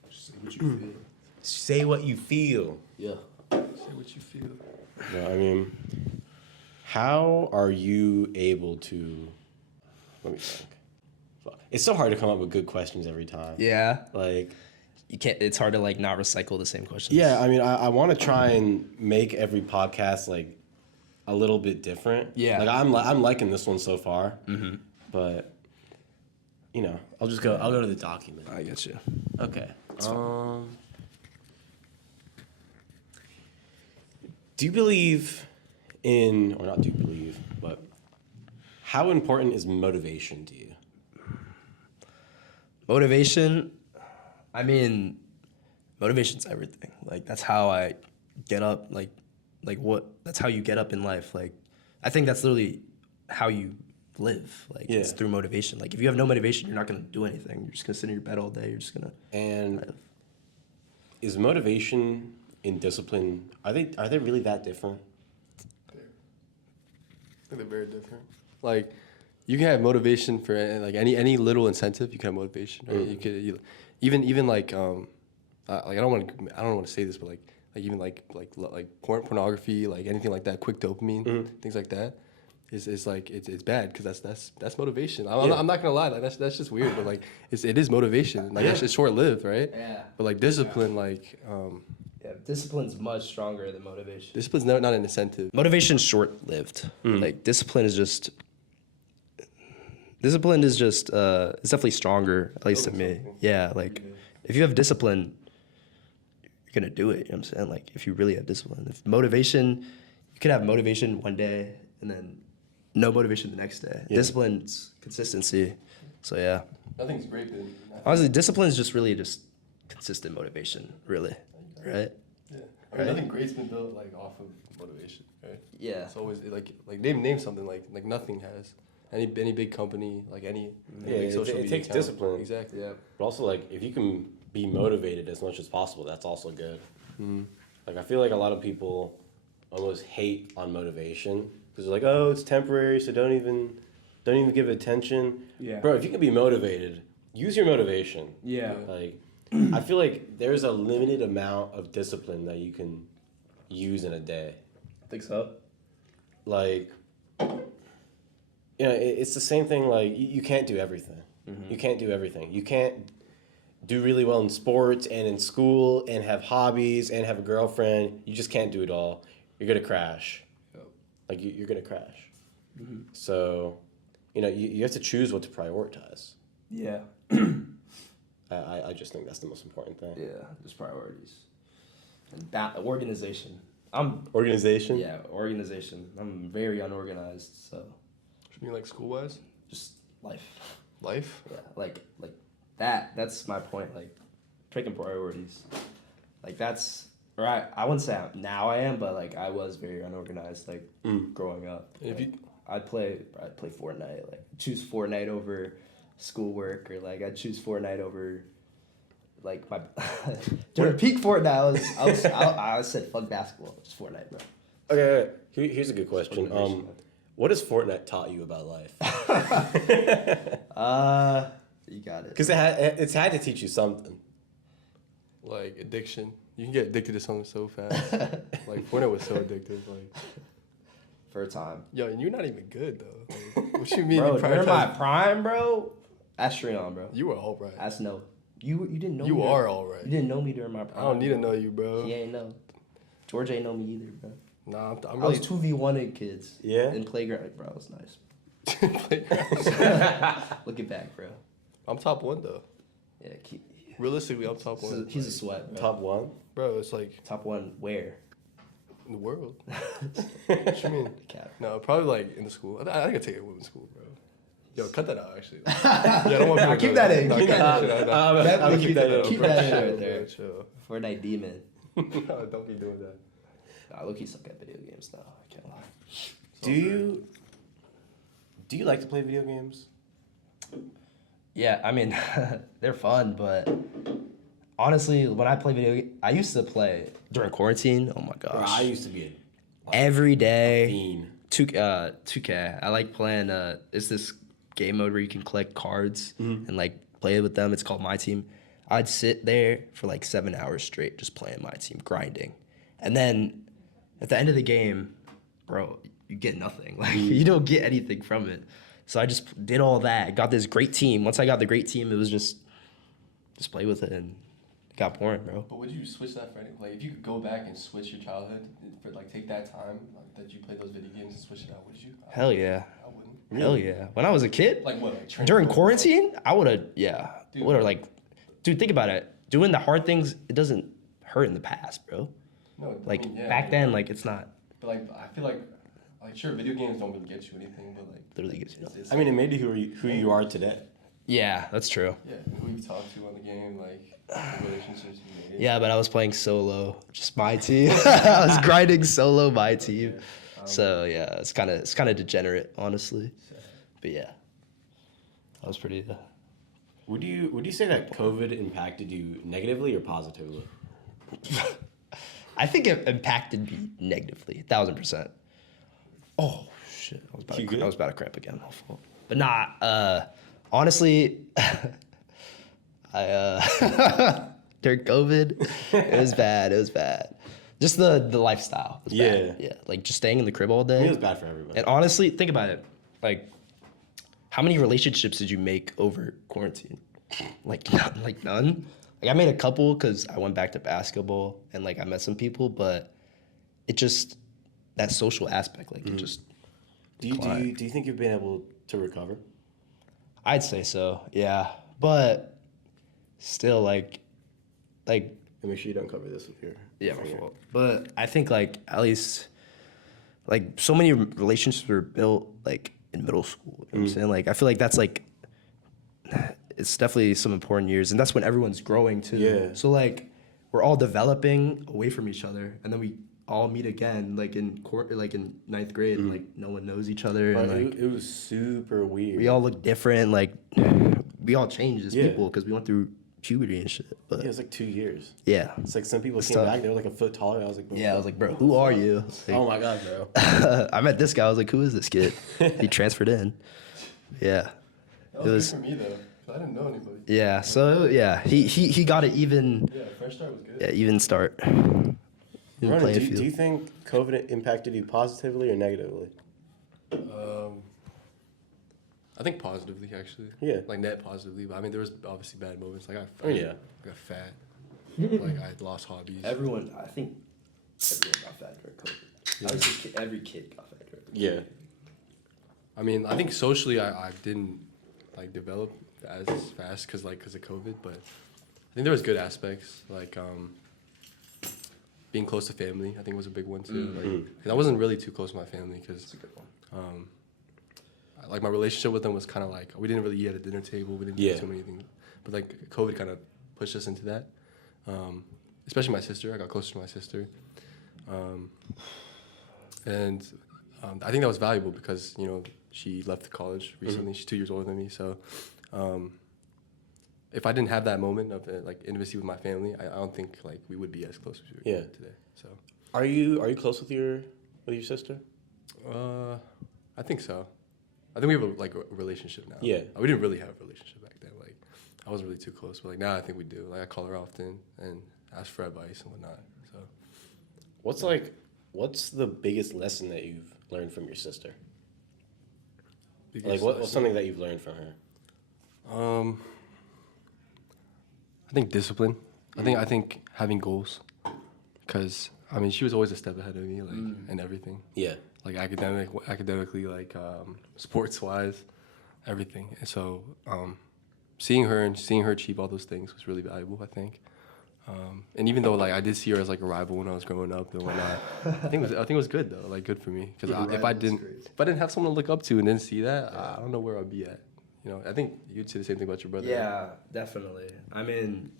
Just say what you feel. Say what you feel. Yeah. Say what you feel. No, I mean, how are you able to? Let me think. It's so hard to come up with good questions every time. Yeah. Like, You can't. It's hard to like not recycle the same questions. yeah, I mean, I want to try and make every podcast like a little bit different. Yeah. Like I'm liking this one so far. But you know, I'll go to the document. I get you. Okay. Do you believe in, or not do you believe, but how important is motivation to you? Motivation. I mean, motivation's everything. Like that's how I get up. That's how you get up in life. Like, I think that's literally how you live. Like, it's through motivation. Like, if you have no motivation, you're not gonna do anything. You're just gonna sit in your bed all day. You're just gonna. And is motivation and discipline, are they really that different? I think they're very different. Like, you can have motivation for like any little incentive. You can have motivation. Right? You could even like I don't want to say this, but like even like pornography, like anything like that, quick dopamine, things like that, is like it's bad because that's motivation. I'm not gonna lie, like that's just weird, but like it is motivation. Like it's short lived, right? Yeah. But like discipline, like discipline's much stronger than motivation. discipline's not an incentive. Motivation's short lived. Like discipline is just. Discipline is just it's definitely stronger, at least to me. Yeah, like if you have discipline, you're gonna do it. You know what I'm saying? Like if you really have discipline. If motivation, you could have motivation one day and then no motivation the next day. Discipline's consistency. So yeah. I think it's great. Then. Honestly, discipline is just really just consistent motivation, really. Right? Yeah. I mean, nothing great's been built like off of motivation, right? Yeah. It's always like name something like nothing has. any big company, like any Yeah, big social it media takes account. discipline. Exactly. Yeah. But also, like, if you can be motivated as much as possible, that's also good. Like, I feel like a lot of people almost hate on motivation because they're like, oh, it's temporary, so don't even give it attention. Yeah. Bro, if you can be motivated, use your motivation. Yeah. Like, I feel like there's a limited amount of discipline that you can use in a day. I think so. Like, you know, it's the same thing. Like, you can't do everything. You can't do everything. You can't do really well in sports and in school and have hobbies and have a girlfriend. You just can't do it all. You're gonna crash. Like, you're gonna crash. So, you know, you have to choose what to prioritize. Yeah. I just think that's the most important thing. Yeah, just priorities. And organization. Organization. Yeah, organization. I'm very unorganized, so You mean like school wise? just life. Life? Yeah, like that's my point. Like picking priorities. Like that's right. I wouldn't say now I am, but like I was very unorganized. Like growing up. And if Like, I'd play Fortnite. Like choose Fortnite over schoolwork, or like I'd choose Fortnite over like my during peak Fortnite. I said fuck basketball, just Fortnite, bro. Okay, here's a good question. What has Fortnite taught you about life? You got it. Because it's had to teach you something. like addiction, you can get addicted to something so fast. Like Fortnite was so addictive. Like, For a time, yo, and you're not even good though. Like, what you mean? bro. you During my prioritize- prime, bro. Ask Shreon, bro. You were all right. Ask no. You didn't know. You me are during- all right. You didn't know me during my prime. I don't need to know you, bro. He ain't know. George ain't know me either, bro. Nah, I'm I was really 2v1ing kids. Yeah? In playground, bro. It was nice. Looking back, bro. I'm top one though. Yeah, Realistically, I'm top one. he's a sweat, bro. Top one. Bro, it's like Top one where? in the world. What you mean? Cap. No, probably like in the school. I could take a women's school, bro. Yo, cut that out, actually. Yeah, I don't want people to keep know that in, No, keep cut that shit out. I'm gonna keep that in. Keep Bro, that in chill, right bro, there. chill. Fortnite demon. No, don't be doing that. Nah, low-key suck at video games now. I can't lie. Do you like to play video games? Yeah, I mean, they're fun, but honestly, when I play I used to play during quarantine. Oh my gosh. Bro, I used to be Every a day. fiend. 2K. I like playing. It's this game mode where you can collect cards and like play with them. It's called My Team. I'd sit there for like 7 hours straight just playing My Team, grinding, and then at the end of the game, bro, you get nothing. Like you don't get anything from it. So I just did all that. Got this great team. Once I got the great team, it was just play with it, and it got boring, bro. But would you switch that for anything? Like, if you could go back and switch your childhood, for like take that time like, that you played those video games and switch it out, would you? Hell yeah. I wouldn't. Hell yeah. When I was a kid, Like what? Like during training? quarantine, I would have, yeah. Dude. Would have like, dude, think about it. Doing the hard things, it doesn't hurt in the past, bro. No, I Like mean, yeah, back then, like it's not But like, I feel like sure, video games don't really get you anything, but like, literally gives you nothing. I mean, it made you who you are today. Yeah, that's true. yeah, who you talk to on the game, like the relationships you made. Yeah, but I was playing solo, just my team. I was grinding solo my team. So yeah, it's kind of degenerate, honestly. But yeah, that was pretty. Would you say that COVID impacted you negatively or positively? I think it impacted me negatively, 1,000%. Oh shit! I was about to cramp again. My fault. But nah. Honestly, I during COVID, it was bad. It was bad. Just the lifestyle. Was bad. Yeah. Like just staying in the crib all day. It was bad for everybody. And honestly, think about it. Like, how many relationships did you make over quarantine? Like none. Like I made a couple because I went back to basketball and like I met some people, but it just that social aspect, like it just. Do you think you've been able to recover? I'd say so, yeah, but still, like. And make sure you don't cover this with your. Yeah, my fault. But I think like at least, like so many relationships were built like in middle school. You know what I'm saying? Like I feel like that's like. It's definitely some important years, and that's when everyone's growing too. Yeah. So like, we're all developing away from each other, and then we all meet again, like in ninth grade, and like no one knows each other, But and like it was super weird. we all look different. Like we all changed as people because we went through puberty and shit. But it was like 2 years. yeah, It's like some people came tough. back, they were like a foot taller. I was like, yeah. I was like, bro, who are you? Like, oh my god, bro. I met this guy. I was like, who is this kid? He transferred in. Yeah, That was good for me though. 'Cause I didn't know anybody. yeah. So yeah, he got it even. Yeah, fresh start was good. Yeah, even start. Even Ronan, playing do field. you think COVID impacted you positively or negatively? I think positively actually. Yeah. Like net positively, but I mean there was obviously bad moments. Like Oh, yeah. I got fat. Like I lost hobbies. Everyone, I think everyone got fat during COVID. I was just every kid got fat during COVID. Yeah. I mean, I think socially I didn't like develop as fast because of COVID, but I think there was good aspects like being close to family. I think was a big one too. Like, 'cause I wasn't really too close to my family because like my relationship with them was kind of like we didn't really eat at a dinner table. We didn't do too many things, but like COVID kind of pushed us into that. Especially my sister. I got closer to my sister, and I think that was valuable because she left college recently. She's 2 years older than me, so if I didn't have that moment of like intimacy with my family, I don't think like we would be as close as we are today. So Are you close with your sister? I think so. I think we have a relationship now. Yeah. We didn't really have a relationship back then. Like I wasn't really too close, but like now I think we do. Like I call her often and ask for advice and whatnot. So What's the biggest lesson that you've learned from your sister? biggest Like what's lesson? something that you've learned from her? I think discipline. I think having goals, because I mean she was always a step ahead of me, like in everything, Yeah. like academically, like sports wise, everything. And so seeing her achieve all those things was really valuable. I think, and even though like I did see her as like a rival when I was growing up and whatnot, I think it was good though, like good for me, because if I didn't have someone to look up to and didn't see that, I don't know where I'd be at. I think you'd say the same thing about your brother. Yeah, definitely. I mean,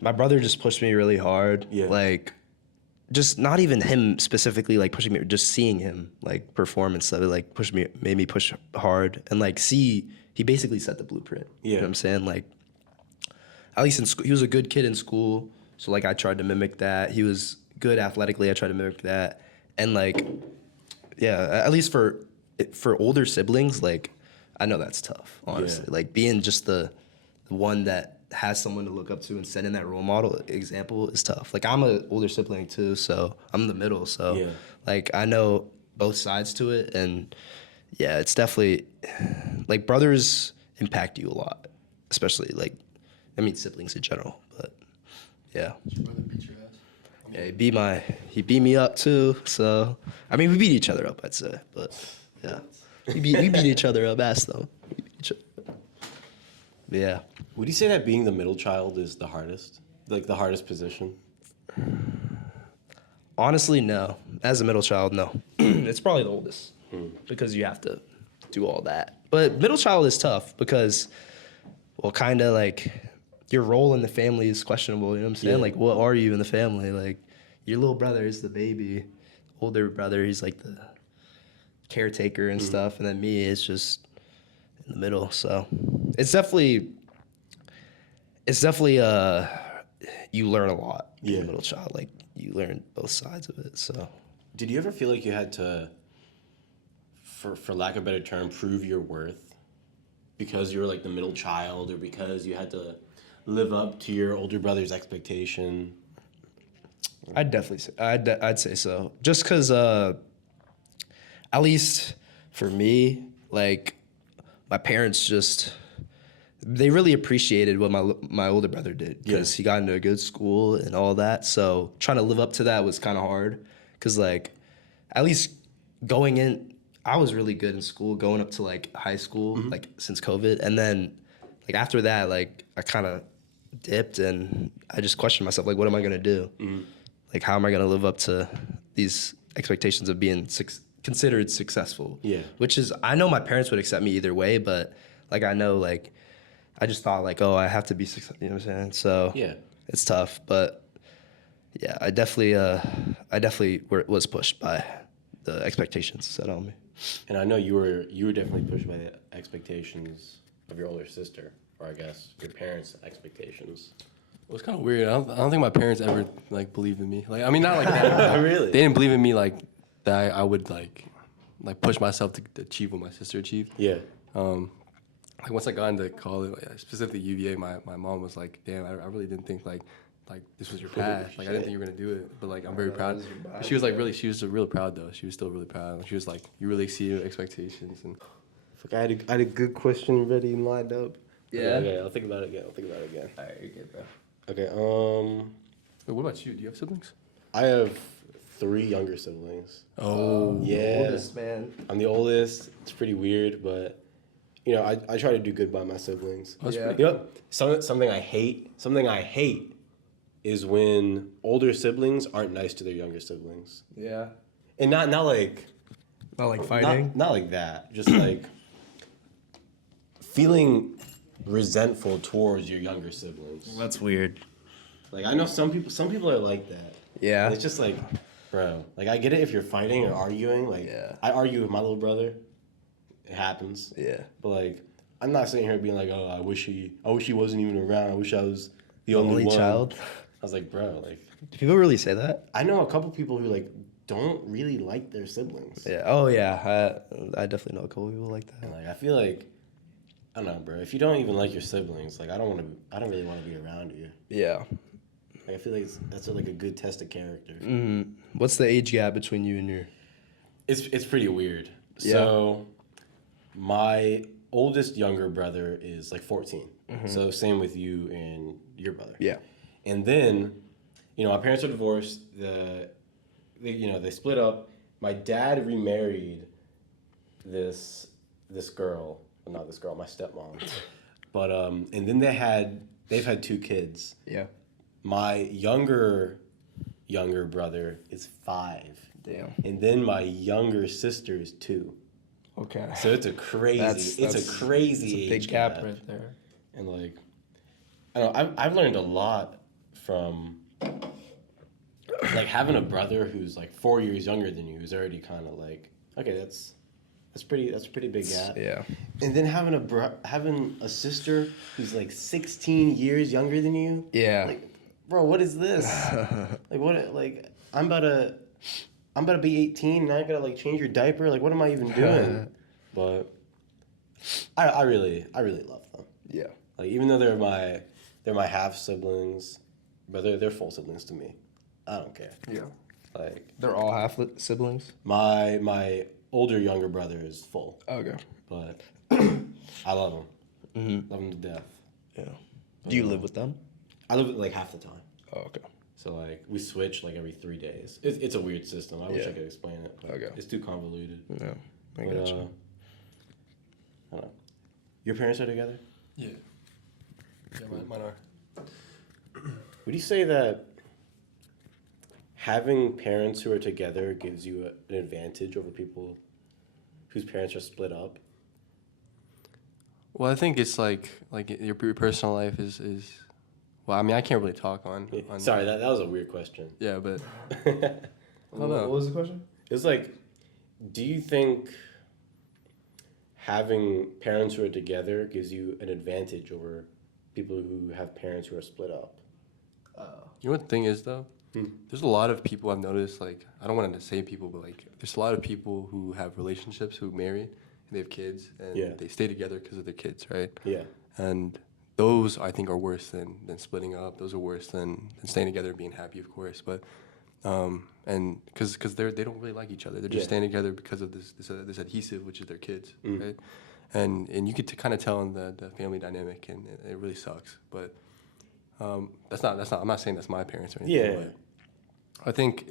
my brother just pushed me really hard. Yeah. Like, just not even him specifically, like pushing me, just seeing him like perform and stuff, like made me push hard and like he basically set the blueprint. You know what I'm saying? Like, at least in school, he was a good kid in school. So like I tried to mimic that. He was good athletically. I tried to mimic that. And like, yeah, at least for older siblings, like, I know that's tough, honestly. Yeah. Like being just the one that has someone to look up to and setting that role model example is tough. Like I'm an older sibling too, so I'm in the middle. So like I know both sides to it, and yeah, it's definitely like brothers impact you a lot, especially like siblings in general. But yeah. Your brother beat your ass. Yeah, he beat me up too. So I mean we beat each other up, I'd say, but yeah. We beat each other up, ass though. We beat each other. Yeah. Would you say that being the middle child is the hardest? Like the hardest position? Honestly, no. As a middle child, no. It's probably the oldest because you have to do all that. But middle child is tough because, well, kind of like your role in the family is questionable. You know what I'm saying? Yeah. Like, what are you in the family? Like, your little brother is the baby. Older brother, he's like the caretaker and stuff. And then me is just in the middle. So it's definitely you learn a lot being a middle child. Like, you learn both sides of it. So Did you ever feel like you had to, for lack of a better term, prove your worth because you were like the middle child, or because you had to live up to your older brother's expectation? I'd definitely say I'd say so. Just because, at least for me, like my parents they really appreciated what my older brother did because he got into a good school and all that. So trying to live up to that was kind of hard because like at least going in, I was really good in school going up to like high school, like since COVID, and then like after that, like I kind of dipped and I just questioned myself, like, what am I gonna do? Like, how am I gonna live up to these expectations of being considered successful? Yeah. Which is, I know my parents would accept me either way, but like I know, like I just thought like, oh, I have to be successful. You know what I'm saying? So Yeah. it's tough, but yeah, I definitely I definitely was pushed by the expectations set on me. And I know you were definitely pushed by the expectations of your older sister, or I guess your parents' expectations. It was kind of weird. I don't think my parents ever like believed in me. Like, I mean, not like that. Really? They didn't believe in me like that. I would like push myself to achieve what my sister achieved. Yeah. Like once I got into college, like, specifically UVA, my mom was like, "Damn, I really didn't think like this was your path. Like I didn't think you were gonna do it, but like I'm very proud." She was real proud though. She was still really proud. She was like, "You really exceeded expectations." And Fuck, I had a good question ready and lined up. Yeah. Okay, I'll think about it again. All right, you're good, bro. Okay. Wait, what about you? Do you have siblings? I have 3 younger siblings. Oh, Yeah. Oldest man. I'm the oldest. It's pretty weird, but you know, I try to do good by my siblings. That's Yeah. You know, something I hate is when older siblings aren't nice to their younger siblings. Yeah. And not like Not like fighting. not like that. Just like feeling resentful towards your younger siblings. That's weird. Like I know some people are like that. Yeah. And it's just like, bro, like I get it if you're fighting or arguing. Like Yeah. I argue with my little brother. It happens. Yeah. But like I'm not sitting here being like, oh, I wish he wasn't even around. I wish I was the only one. child. I was like, bro, like Do people really say that? I know a couple people who like don't really like their siblings. Yeah. Oh yeah. I definitely know a couple people like And that. like I feel like I don't know, bro. If you don't even like your siblings, like I don't really want to be around you. Yeah. Like I feel like that's like a good test of character. What's the age gap between you and your? It's pretty weird. Yeah. So my oldest younger brother is like 14. So same with you and your brother. Yeah. And then, you know, my parents are divorced. They split up. My dad remarried this girl. Well, not this girl, my stepmom. But and then they've had 2 kids. Yeah. My younger brother is 5. Damn. And then my younger sister is 2. Okay. So it's a crazy It's a age big gap right there. And like, I don't know, I've learned a lot from like having a brother who's like 4 years younger than you, who's already kind of like, okay, that's a pretty big gap. Yeah. And then having a sister who's like 16 years younger than you. Yeah. Like, bro, what is this? I'm about to be 18 and I gotta like change your diaper. Like, what am I even doing? But I really love them. Yeah. Like, even though they're my half siblings, but they're full siblings to me. I don't care. Yeah. Like, They're all half siblings. my older younger brother is full, Okay. but I love him. Mm-hmm. Love him to death. Yeah. Do you live with them? I live with like half the time. Oh, okay. So like we switch like every 3 days. It's a weird system. I wish I Yeah. could explain it. But Okay. It's too convoluted. Yeah. I But, gotcha. I don't know. Your parents are together? yeah, mine are. Would you say that having parents who are together gives you an advantage over people whose parents are split up? Well, I think it's like your personal life is. Well, I mean, I can't really talk on. Sorry, that was a weird question. Yeah, but I don't know. What was the question? It's like, do you think having parents who are together gives you an advantage over people who have parents who are split up? you know what the thing is though? There's a lot of people I've noticed. Like, I don't want to say people, but like, there's a lot of people who have relationships who marry and they have kids and Yeah. they stay together because of their kids, right? Yeah. And those I think are worse than splitting up. Those are worse than staying together and being happy, of course. But and because they don't really like each other. They're just Yeah. staying together because of this adhesive, which is their kids, right? And you get to kind of tell in the family dynamic, and it really sucks. But that's not. I'm not saying that's my parents or anything. Yeah. But I think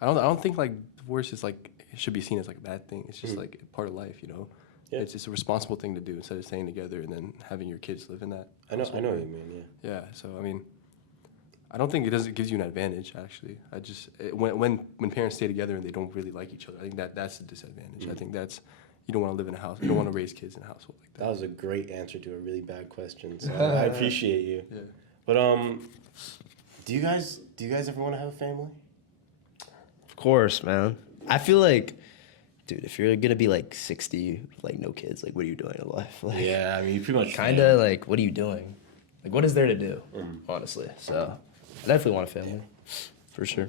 I don't think like divorce is like it should be seen as like a bad thing. It's just like part of life, you know. Yeah. It's just a responsible thing to do instead of staying together and then having your kids live in that. I know what you mean, yeah. Yeah. So I mean, I don't think it gives you an advantage actually. When parents stay together and they don't really like each other, I think that's a disadvantage. I think that's you don't want to live in a house. You don't want to raise kids in a household like that. That was a great answer to a really bad question. So I appreciate you. Yeah. But do you guys ever want to have a family? course, man. I feel like, dude, if you're gonna be like 60, like no kids, like what are you doing in life? Like, Yeah, I mean, you pretty much kind of like, what are you doing? Like, what is there to do? Honestly, so I definitely want a family, for sure.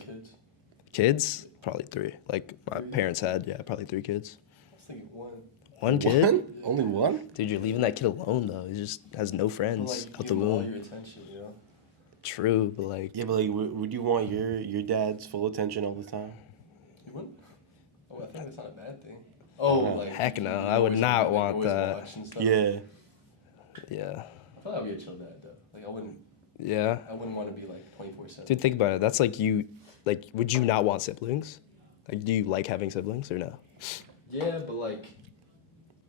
Kids, probably 3. Like my parents had, probably 3 kids. I was thinking 1. 1 kid? One? Only one? Dude, you're leaving that kid alone though. He just has no friends out the all womb. your attention, you know? True, but like, Yeah, but like, would you want your dad's full attention all the time? You wouldn't? Oh, I think that's not a bad thing. Oh, like heck no, you I would always not like, want always that. watch and stuff. Yeah. yeah, I feel like I'd be a chill dad though. Like I wouldn't want to be like 24/7. Dude, think about it. That's like you, like, would you not want siblings? Like, do you like having siblings or no? Yeah, but like,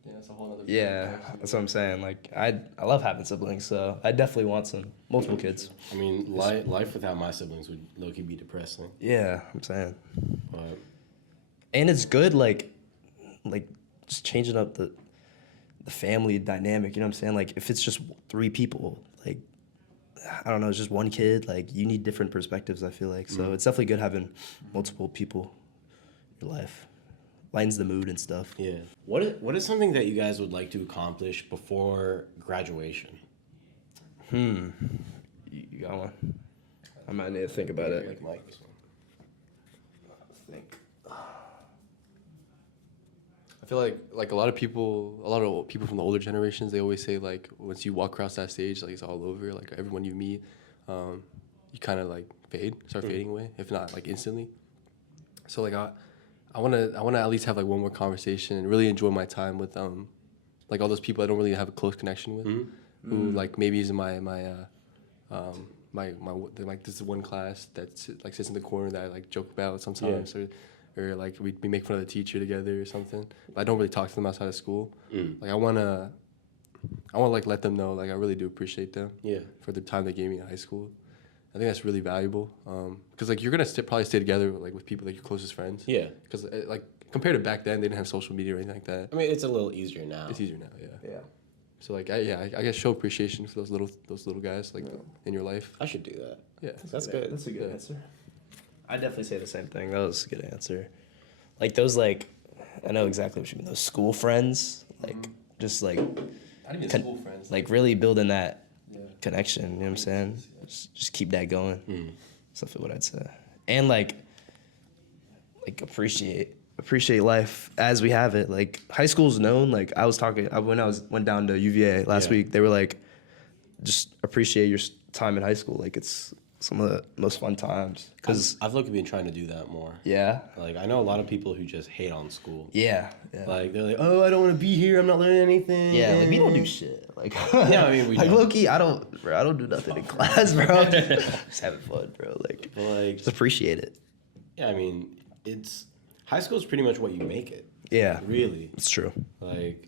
yeah, it's a whole other. Yeah, that's what I'm saying. Like, I love having siblings, so I definitely want multiple kids. I mean, life without my siblings would low-key be depressing. Yeah, I'm saying. But And it's good, like just changing up the family dynamic. You know what I'm saying? Like, if it's just 3 people, like, I don't know, it's just 1 kid. Like, you need different perspectives, I feel like. So it's definitely good having multiple people in your life. Lightens the mood and stuff. yeah, what is something that you guys would like to accomplish before graduation? You got one? I might need to think about it. Like Mike. Think. I feel like a lot of people from the older generations, they always say like once you walk across that stage, like it's all over. Like everyone you meet, you kind of like start fading away, if not like instantly. So like I wanna at least have like one more conversation and really enjoy my time with like all those people I don't really have a close connection with, who like maybe is in my like this is one class that sits in the corner that I like joke about sometimes, or like we make fun of the teacher together or something. But I don't really talk to them outside of school. Like I wanna like let them know like I really do appreciate them. Yeah. For the time they gave me in high school. I think that's really valuable. Because like you're gonna probably stay together like with people like your closest friends. Yeah. Because like compared to back then, they didn't have social media or anything like that. I mean, it's a little easier now. It's easier now. Yeah. Yeah. So like I guess show appreciation for those little guys like in your life. I should do that. Yeah. That's good. That's a good answer. I'd definitely say the same thing. That was a good answer. Like those, like, I know exactly what you mean. Those school friends, like, just like, Not even school friends. like really building that connection. You know what I'm saying? Just keep that going. That's definitely what I'd say. And like appreciate life as we have it. Like high school's known. Like I was talking when I went down to UVA last week. They were like, just appreciate your time in high school. Like it's some of the most fun times. Cause I've looked been trying to do that more. yeah. Like I know a lot of people who just hate on school. Yeah. Like they're like, oh, I don't want to be here. I'm not learning anything. Yeah, like we don't do shit. Like Yeah, I mean, we like don't. low key, I don't do nothing in class, bro. Just having fun, bro. Like, But like, just appreciate it. yeah, I mean, it's high school is pretty much what you make it. Yeah, Really. it's true. Like,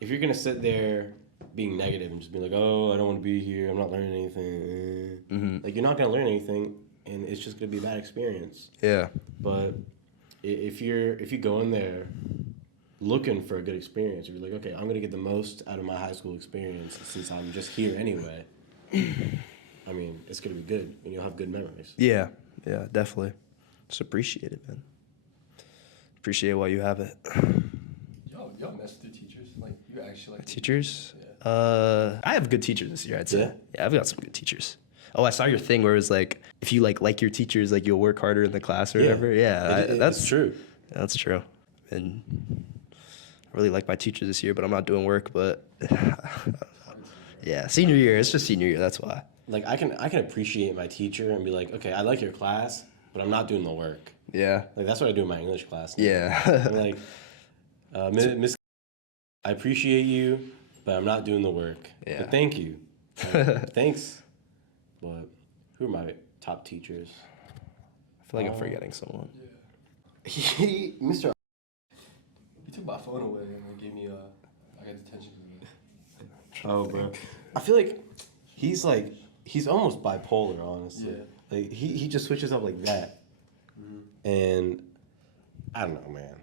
if you're gonna sit there being negative and just be like, oh, I don't want to be here. I'm not learning anything. Like, you're not gonna learn anything, and it's just gonna be a bad experience. Yeah, But if you go in there looking for a good experience, you're like, okay, I'm gonna get the most out of my high school experience since I'm just here anyway. I mean, it's gonna be good, and you'll have good memories. yeah, definitely. Just appreciate it, man. Appreciate it while you have it. Y'all mess with your teachers? Like you actually like Teachers? I have good teachers this year, I'd say. Yeah, I've got some good teachers. Oh, I saw your thing where it was like, if you like your teachers, like you'll work harder in the class or whatever. Yeah, that's true. That's true. And I really like my teachers this year, but I'm not doing work. But yeah, senior year. It's just senior year. That's why. Like I can appreciate my teacher and be like, okay, I like your class, but I'm not doing the work. Yeah. Like that's what I do in my English class now. Yeah. I'm like, Miss, I appreciate you, but I'm not doing the work. Yeah. But thank you. Thanks. But who are my top teachers? I feel like I'm forgetting someone. Mr. He took my phone away and gave me I got detention. Oh, bro. I feel like he's almost bipolar, honestly. Yeah. Like he just switches up like that. And I don't know, man.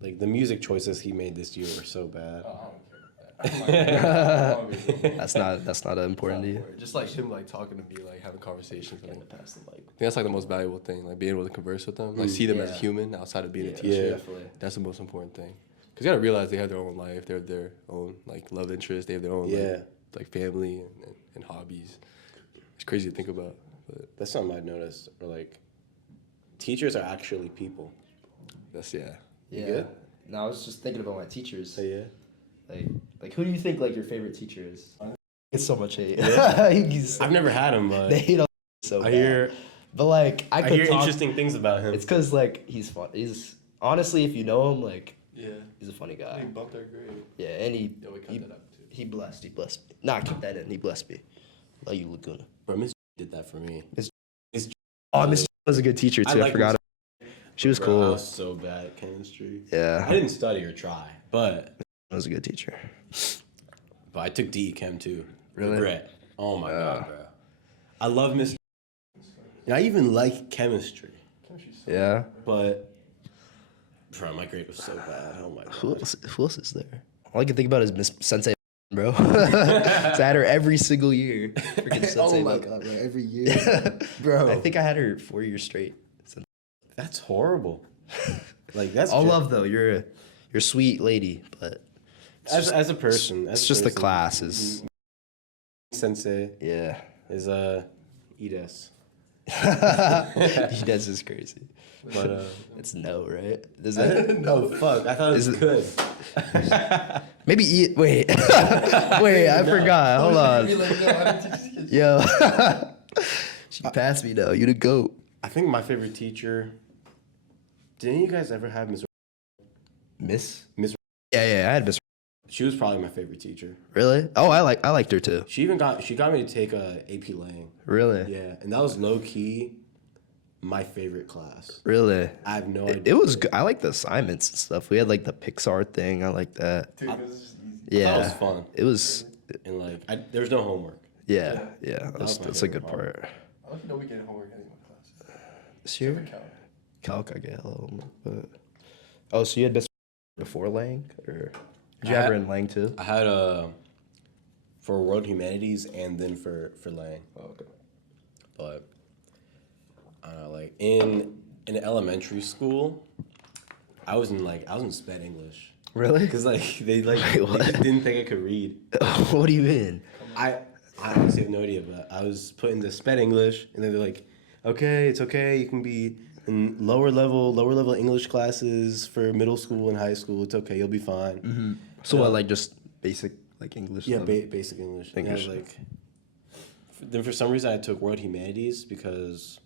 Like the music choices he made this year were so bad. Oh, I don't care about that. That's not important to you. Just like him, like talking to me, like having conversations. I think that's like the most valuable thing, like being able to converse with them, like see them as human outside of being a teacher. Definitely. That's the most important thing. Because you gotta realize they have their own life, they have their own like love interests, they have their own like family and hobbies. It's crazy to think about. But That's something I've noticed. Or like, teachers are actually people. that's Yeah. good? No, I was just thinking about my teachers. So yeah. Like who do you think like your favorite teacher is? It's so much hate. I've never had him, but they hate him so I bad. hear But like I could hear talk, interesting things about him. It's because like he's fun. He's honestly, if you know him, like yeah, he's a funny guy. they bumped our grade. Yeah, and Yeah, we cut that up too. he blessed me. Nah, keep that in. He blessed me. Love you, Laguna. Bro, Miss did that for me. Oh, Miss was a good teacher too. I like forgot. She was Bro, cool. I was so bad at chemistry. Yeah, I didn't study or try, but was a good teacher. I took DE Chem too. Really? Regret. Oh my god, bro. I love Miss. And I even like chemistry, Yeah. but bro, my grade was so bad. Oh my Who god. else is there? All I can think about is Miss Sensei, bro. So I had her every single year. Freaking Sensei. God, bro, every year, Bro, I think I had her 4 years straight. that's horrible. Like that's All love though. You're a sweet lady, but as a person. it's just the class is. Sensei Yeah. is Edes. He does is crazy. But It's no, right? Does that no fuck. I thought it was good. maybe eat? Wait, wait. I forgot. Hold on. Yo, she passed me though. You the goat. I think my favorite teacher. Did any of you guys ever have Miss? Miss. Yeah. I had Miss. She was probably my favorite teacher. Really? Oh, I liked her too. She got me to take a AP Lang. Really? Yeah, and that was low key my favorite class. Really? I have no idea. It was good. I like the assignments and stuff. We had like the Pixar thing. I like that. Dude, it was just easy. Yeah. That was fun. It was. And like, there was no homework. Yeah. was my That's a good favorite part. I don't know we get homework in my class. This year? Calc, I get a little more, but. Oh, so you had best before Lang, or did you have her in Lang too? I had for World Humanities and then for Lang. Oh, okay. But I don't know, like in elementary school, I was in sped English. Really? Cause like they Wait, what? they just didn't think I could read. What do you mean? I honestly have no idea, but I was put into sped English, and then they're like, okay, it's okay, you can be in lower level English classes for middle school and high school. It's okay, you'll be fine. Mm-hmm. So what, like just basic like English? Yeah, level? basic English. And I was English. like, then for some reason I took World Humanities because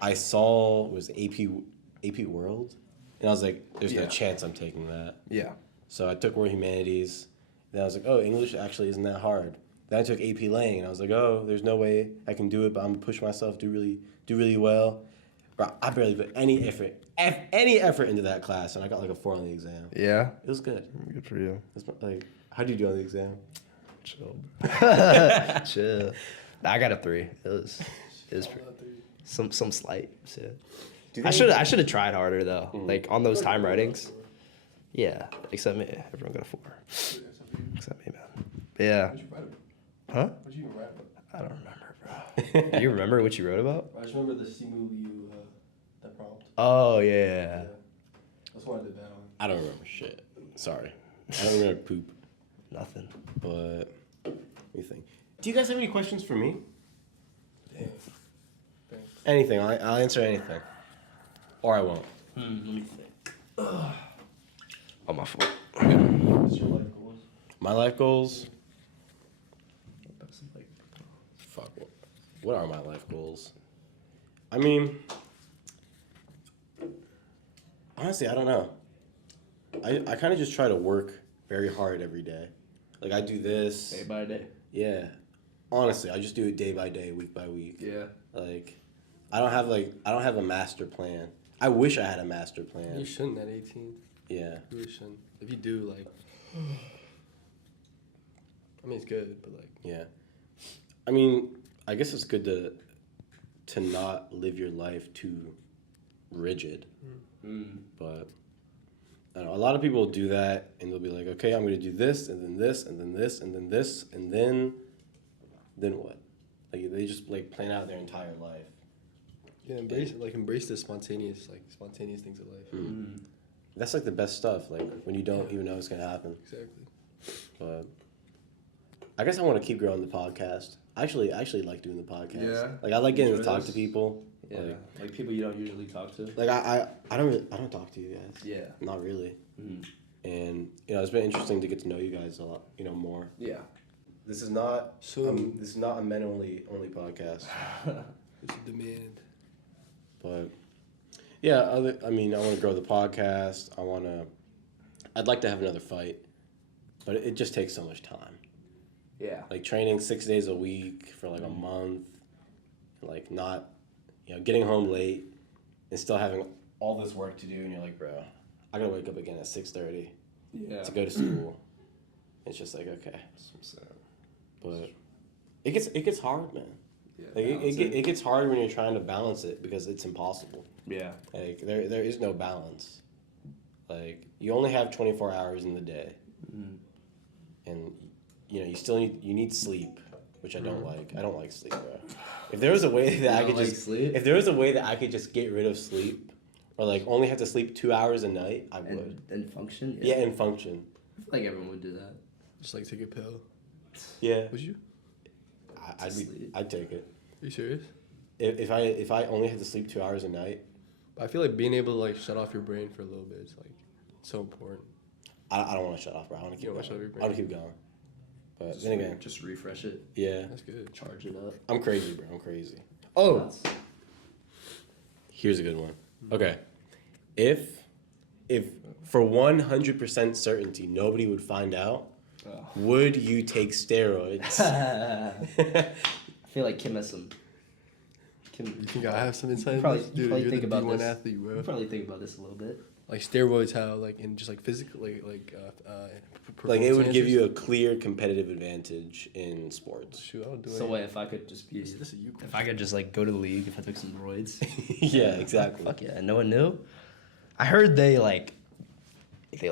I saw was AP World, and I was like, there's no chance I'm taking that. Yeah. So I took World Humanities, and I was like, oh, English actually isn't that hard. Then I took AP Lang, and I was like, oh, there's no way I can do it, but I'm gonna push myself, do really well. Bro, I barely put any effort into that class, and I got like a 4 on the exam. Yeah. It was good. Good for you. Like, how did you do on the exam? Chill. Chill. I got a 3. It was pretty, some slight. So. I should have tried harder though. Like on those time writings. Yeah. Except me. Everyone got a 4. Except me, man. But yeah. What'd you write about? Huh? What'd you even write about? I don't remember, bro. You remember what you wrote about? I just remember the Simu you that prompt. Oh yeah. That's why I did that one. I don't remember shit. Sorry. I don't remember poop. Nothing. But let me think. Do you guys have any questions for me? Damn. Thanks. Anything. I'll answer anything. Or I won't. Let me think. Oh, my fault. What's your life goals? My life goals. Fuck. What are my life goals? I mean, honestly, I don't know. I kind of just try to work very hard every day. Like I do this. Day by day. Yeah. Honestly, I just do it day by day, week by week. Yeah. Like, I don't have a master plan. I wish I had a master plan. You shouldn't at 18. Yeah. You really shouldn't. If you do, like, I mean, it's good, but like. Yeah. I mean, I guess it's good to not live your life too rigid. But I don't know, a lot of people do that, and they'll be like, okay, I'm going to do this, and then this, and then this, and then this, and then what? Like they just like plan out their entire life. Yeah, embrace the spontaneous things of life. Mm. That's like the best stuff. Like when you don't even know it's gonna happen. Exactly. But I guess I want to keep growing the podcast. I actually like doing the podcast. Yeah. Like I like getting to Enjoy talk this? to people. Yeah, like people you don't usually talk to. Like I don't talk to you guys. Yeah. Not really. Mm. And it's been interesting to get to know you guys a lot. More. Yeah. This is not So- this is not a men only podcast. It's a demand. But yeah, I want to grow the podcast. I'd like to have another fight, but it just takes so much time. Yeah. Like training 6 days a week for like a month, like not, getting home late and still having all this work to do, and you're like, bro, I gotta wake up again at 6:30 to go to school. It's just like, okay, but it gets hard, man. Yeah. Like it gets hard when you're trying to balance it because it's impossible. Yeah. Like there is no balance. Like you only have 24 hours in the day, and you need sleep, which I don't like. I don't like sleep, bro. If there was a way that I could if there was a way that I could just get rid of sleep, or like only have to sleep 2 hours a night, I would. And function. Yeah, and function. I feel like everyone would do that. Just like take a pill. Yeah, Would you? I'd take it. Are you serious? If I only had to sleep 2 hours a night, I feel like being able to like shut off your brain for a little bit is like so important. I don't want to shut off, bro. I want to keep You don't going. wanna shut off your brain? I want to keep going. But then again, Just refresh it. yeah, That's good. Charge it up. I'm crazy, bro. I'm crazy. Oh, here's a good one. Okay, if for 100% certainty nobody would find out, would you take steroids? I feel like Kim has some. You think I have some insight? Probably- on this? you Dude, probably you're think the about D1 this. athlete, bro. You probably think about this a little bit. Like steroids, how like in just like physical, Like it would give you a clear competitive advantage in sports. Shoot, I'll do it. So wait, if I could just be, This is you. if I could just like go to the league, if I took some roids. Yeah, exactly. Fuck yeah, no one knew. I heard they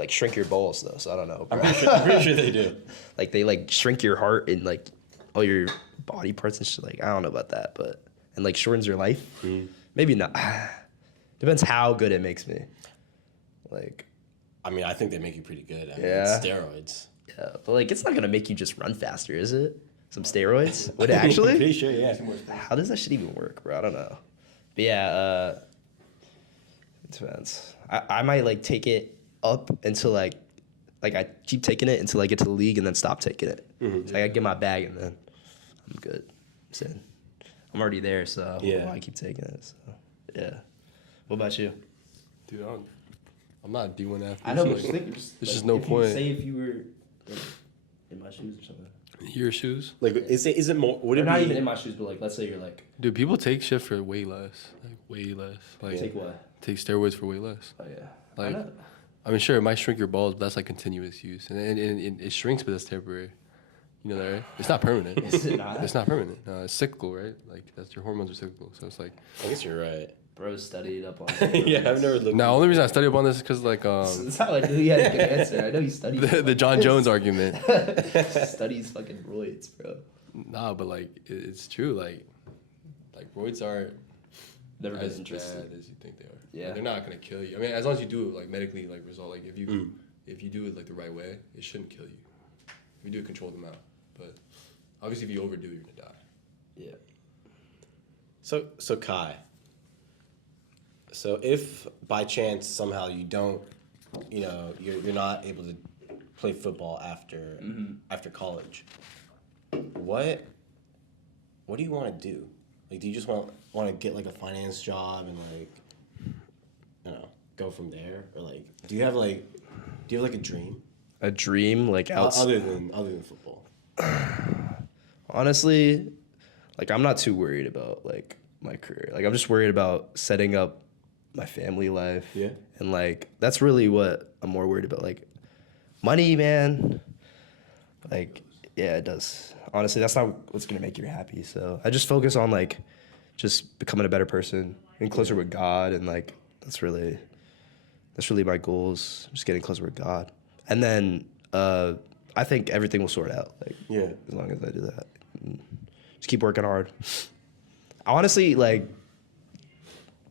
shrink your balls though, so I don't know. Bro. I'm pretty sure they do. Like they like shrink your heart and like all your body parts and shit. Like I don't know about that, but and like shortens your life. Maybe not. Depends how good it makes me. Like, I mean, I think they make you pretty good. I mean, Yeah. it's steroids. yeah, but like it's not gonna make you just run faster, is it? Some steroids? Would it I'm pretty actually? sure, yeah. How does that shit even work, bro? I don't know. But yeah, it depends. I might like take it up until like I keep taking it until I get to the league and then stop taking it. So I get my bag and then I'm good. I'm already there, so Yeah. why keep taking it? So, yeah. What about you? Dude, I'm not a D1 athlete. I know, so, but like, just there's just no point. Say if you were in my shoes or something. Your shoes, Like, is it more? Would Or it not be? even in my shoes, but like let's say you're like dude. People take shit for way less, like way less. Like take what? take steroids for way less. Oh yeah. Like, I know. I mean, sure, it might shrink your balls, but that's like continuous use, and it shrinks, but that's temporary. You know that, right? It's not permanent. Is it not? It's not permanent. No, it's cyclical, right? Like that's your hormones are cyclical, so it's like. I guess you're right. Bro studied up on Yeah, I've never looked. Now, only reason I studied up on this is because like That's how I knew he had a good answer. I know he studied the John Jones argument. studies fucking roids, bro. Nah, but like it's true. Like roids aren't Never been as interested. bad as you think they are. Yeah. Like, they're not gonna kill you. I mean, as long as you do it like medically, like result. Like if you do it like the right way, it shouldn't kill you. If you do a controlled amount, but obviously if you overdo it, you're gonna die. Yeah. So Kai. So if by chance somehow you don't, you're not able to play football after college, what do you want to do? Like, do you just want to get like a finance job and like, go from there, or like, do you have like a dream A dream like other than football? Honestly, like I'm not too worried about like my career. Like I'm just worried about setting up my family life. Yeah. And like that's really what I'm more worried about. Like money, man. Like yeah, it does. Honestly, that's not what's gonna make you happy. So I just focus on like just becoming a better person and closer with God, and like that's really That's really my goals. Just getting closer with God, and then I think everything will sort out. Like, as long as I do that, just keep working hard. Honestly, like,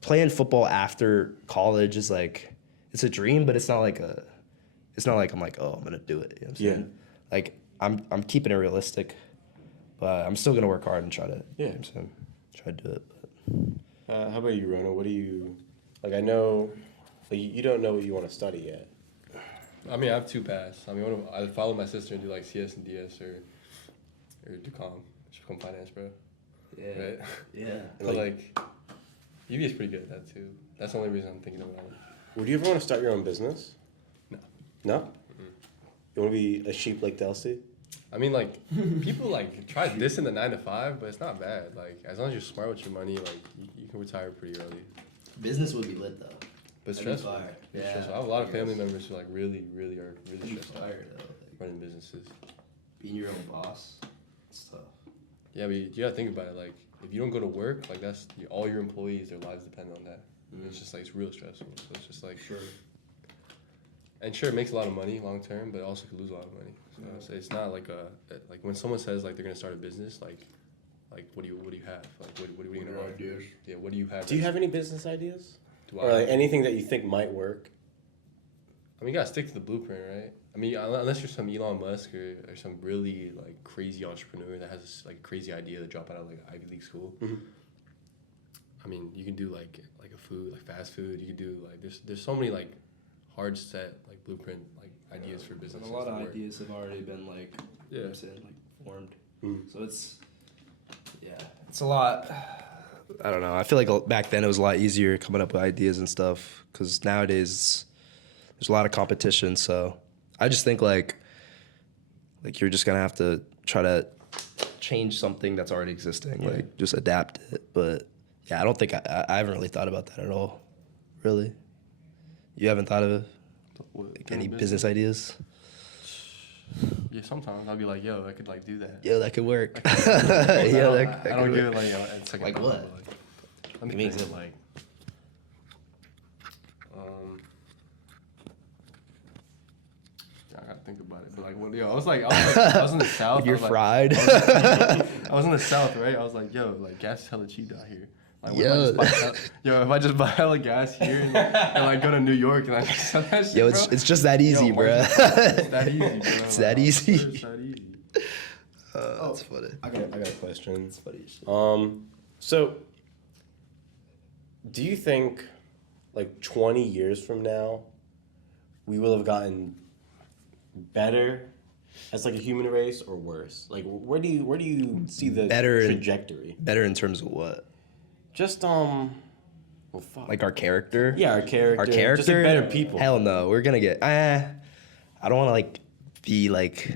playing football after college is like, it's a dream, but it's not like I'm like, oh, I'm gonna do it. You know what I'm saying? Like, I'm keeping it realistic, but I'm still gonna work hard and try to. You know what I'm saying? Try to do it. But. How about you, Ronan? What do you like? I know, like, you don't know what you want to study yet. I mean, I have 2 paths. I mean, I follow my sister and do like CS and DS or do just become finance, bro. Yeah. Right? Yeah. But like, UV is pretty good at that too. That's the only reason I'm thinking about it. Would you ever want to start your own business? No. No? You want to be a sheep like Delsey? I mean, like, people like try this in the 9 to 5, but it's not bad. Like, as long as you're smart with your money, like, you can retire pretty early. Business would be lit though. But stressful. Yeah. Stressful. I have a lot of family members who like really are really stressed out Fire though. Like, running businesses. being your own boss, it's tough. Yeah, but you gotta think about it. Like, if you don't go to work, like that's all your employees, their lives depend on that. It's just like it's real stressful. So it's just like And sure, it makes a lot of money long term, but it also could lose a lot of money. So it's not like like when someone says like they're gonna start a business, like what do you have? Like what are you gonna run? Yeah, what do you have? Do you have any business ideas? Do Or like anything that you think might work? I mean, you gotta stick to the blueprint, right? I mean, unless you're some Elon Musk or some really like crazy entrepreneur that has like a crazy idea to drop out of like Ivy League school. I mean, you can do like a food, like fast food. You can do like there's so many like hard set like blueprint like ideas for business. And a lot of ideas have already been like, you know what I'm saying, like formed. So it's a lot. I don't know. I feel like back then it was a lot easier coming up with ideas and stuff because nowadays there's a lot of competition. So I just think like you're just gonna have to try to change something that's already existing, like just adapt it. But yeah, I don't think I haven't really thought about that at all. Really, you haven't thought of like any business ideas? Yeah, sometimes I'll be like, yo, I could like do that. Yo, that could work. I don't give it like a second. Like thought, what? But, like, let me think. Like, I gotta think about it. But like, what? Yo, I was in the south. You're fried. I was in the south, right? I was like, yo, like gas is hella cheap out here. Like, if I just buy hella gas here and like go to New York and like sell that shit, Yo, it's just that easy, bro. It's that easy, bro. It's that easy. It's that easy. That's funny. I got a question. That's funny shit. So do you think like 20 years from now we will have gotten better as like a human race or worse? Like where do you see the trajectory? Better in terms of what? Just well, fuck. Like our character? Yeah, our character. Our character? Just like better people. Hell no. We're gonna get I don't wanna like be like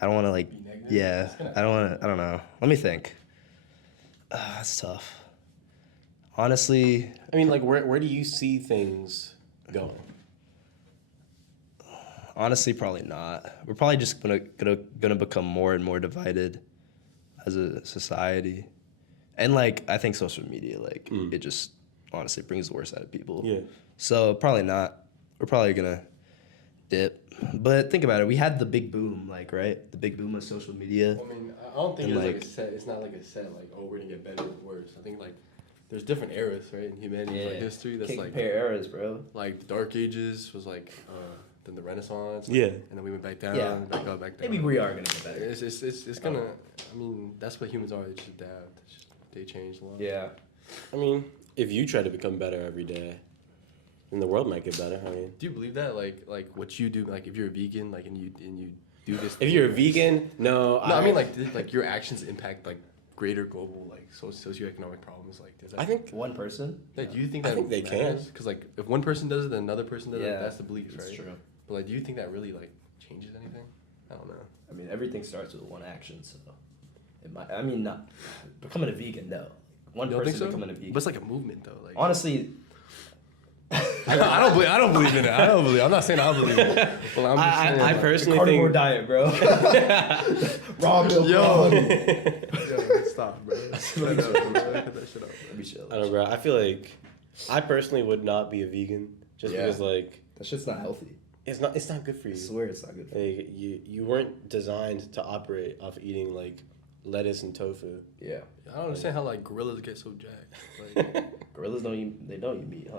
I don't wanna like yeah. I don't know. Let me think. That's tough. Honestly, I mean, like where do you see things going? Honestly, probably not. We're probably just gonna become more and more divided as a society. And like I think social media, like it just honestly brings the worst out of people. Yeah. So probably not. We're probably gonna dip. But think about it. We had the big boom, like right, the big boom of social media. I mean, I don't think And, there's like like- a set. It's not like a set. Like, oh, we're gonna get better or worse. I think like there's different eras, right, in humanity, like history. That's Can't like compare eras, bro. like the Dark Ages was like then the Renaissance. Yeah. And then we went back down. Yeah. Back up, back down. Maybe we are gonna get better. It's gonna. I mean, that's what humans are. They just adapt. They change a lot. Yeah. I mean, if you try to become better every day, then the world might get better. I mean, Do you believe that? Like what you do, like if you're a vegan, like and you do this. if you're a vegan, no. I mean like your actions impact like greater global like socioeconomic problems. Like does that, I think one person. Like, do you think I that think they can. Because like if one person does it, then another person does it. Yeah, That's the belief, right? That's true. But like, do you think that really like changes anything? I don't know. I mean, everything starts with one action, so it might. I mean, not becoming a vegan. No, one You don't person think so? becoming a vegan. But it's like a movement though. Like Honestly, I don't believe in it. I'm not saying I believe in it. Well, I'm just saying. I like, personally carnivore think. diet, bro. Raw milk. Yo. raw. Yo, stop, bro. Cut that shit out. Let me chill. I don't know, bro. I feel like I personally would not be a vegan just Yeah. because like That shit's not healthy. it's not good for you. I swear it's not good for you. Like, you weren't designed to operate off eating like lettuce and tofu. Yeah. I don't understand how like gorillas get so jacked. Like, Gorillas don't eat meat, huh?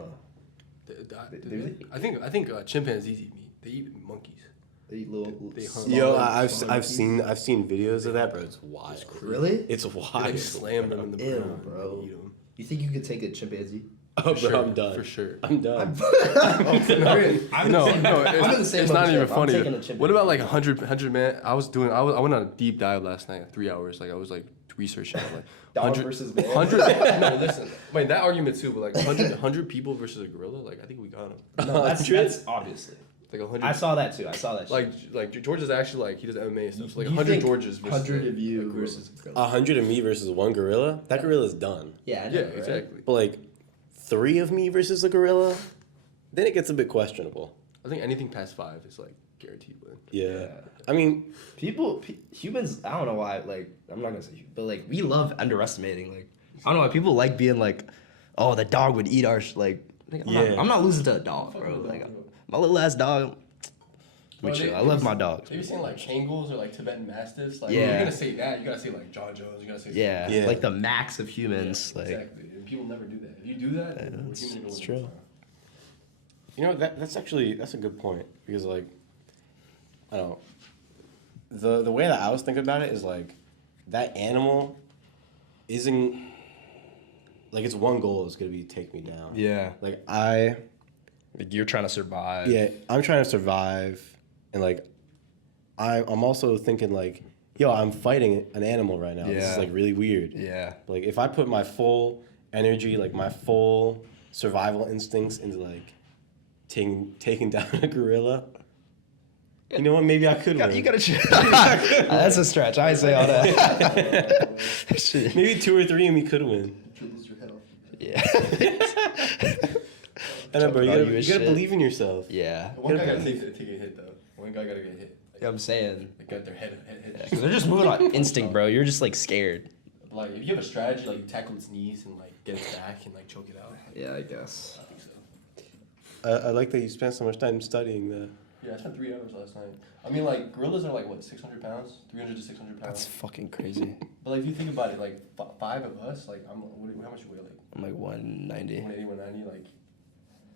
I think chimpanzees eat meat. They eat monkeys. They eat little. They hunt. Yo, smaller I've seen videos of that, bro. It's wild. Really? It's They wild. like slam them in the Ew, ground bro. and eat them. You think you could take a chimpanzee? Oh, For bro, sure, I'm done. for sure. I'm done. I'm in the same It's not boat. even I'm funny. taking a chimpanzee. What about like 100 man? I went on a deep dive last night, 3 hours. Like I was like researching like Dog versus man. 100. No, listen. I mean that argument too, but like 100 people versus a gorilla. Like I think we got him. No, that's obviously. Like 100. I saw that too. shit. Like George is actually like he does MMA and stuff. So like You 100 think Georges versus 100 like, of you a gorilla. versus a gorilla. 100 of me versus one gorilla. That gorilla's done. Yeah, I know, Yeah, right? exactly. But like 3 of me versus a gorilla, then it gets a bit questionable. I think anything past 5 is like guaranteed win. Yeah. I mean, Humans, I don't know why, like, I'm not gonna say, but like, we love underestimating. Like, I don't know why people like being like, oh, the dog would eat our, like, I'm not losing to a dog, bro. Like, my little ass dog, Bro, I love my dogs. Have you seen like Kangals or like Tibetan Mastiffs? Like, Yeah. you're gonna say that, you gotta say like John Jones, you gotta say Yeah, Yeah. like the max of humans. Like, exactly. And people never do that. If you do that, we're it's human and true. you know, that's a good point because like, I don't know. The way that I was thinking about it is like, that animal isn't, like its one goal is gonna be take me down. yeah, Like like you're trying to survive. yeah, I'm trying to survive, and like, I'm also thinking like, yo, I'm fighting an animal right now. This is Yeah. like really weird. Yeah. Like if I put my full energy, like my full survival instincts into like taking down a gorilla, you know what? Maybe I could win. You gotta. That's a stretch. I say all that. Shit. Maybe 2 or 3 of me could win. You lose your head off. Yeah. I know, bro. You Jumping on gotta, you as you gotta shit. believe in yourself. Yeah. One guy gotta take a hit though. One guy gotta get hit. Like, Yeah, I'm saying. like get their head hit. Because they're just moving on instinct, bro. You're just like scared. Like if you have a strategy, like you tackle its knees and like get its back and like choke it out. Yeah, I guess. I think so. I like that you spent so much time studying that. Yeah, I spent 3 hours last night. I mean, like gorillas are like what, 600 pounds, 300 to 600 pounds. That's fucking crazy. But like if you think about it, like 5 of us, like how much you weigh? Like I'm like 190. 180, 190. Like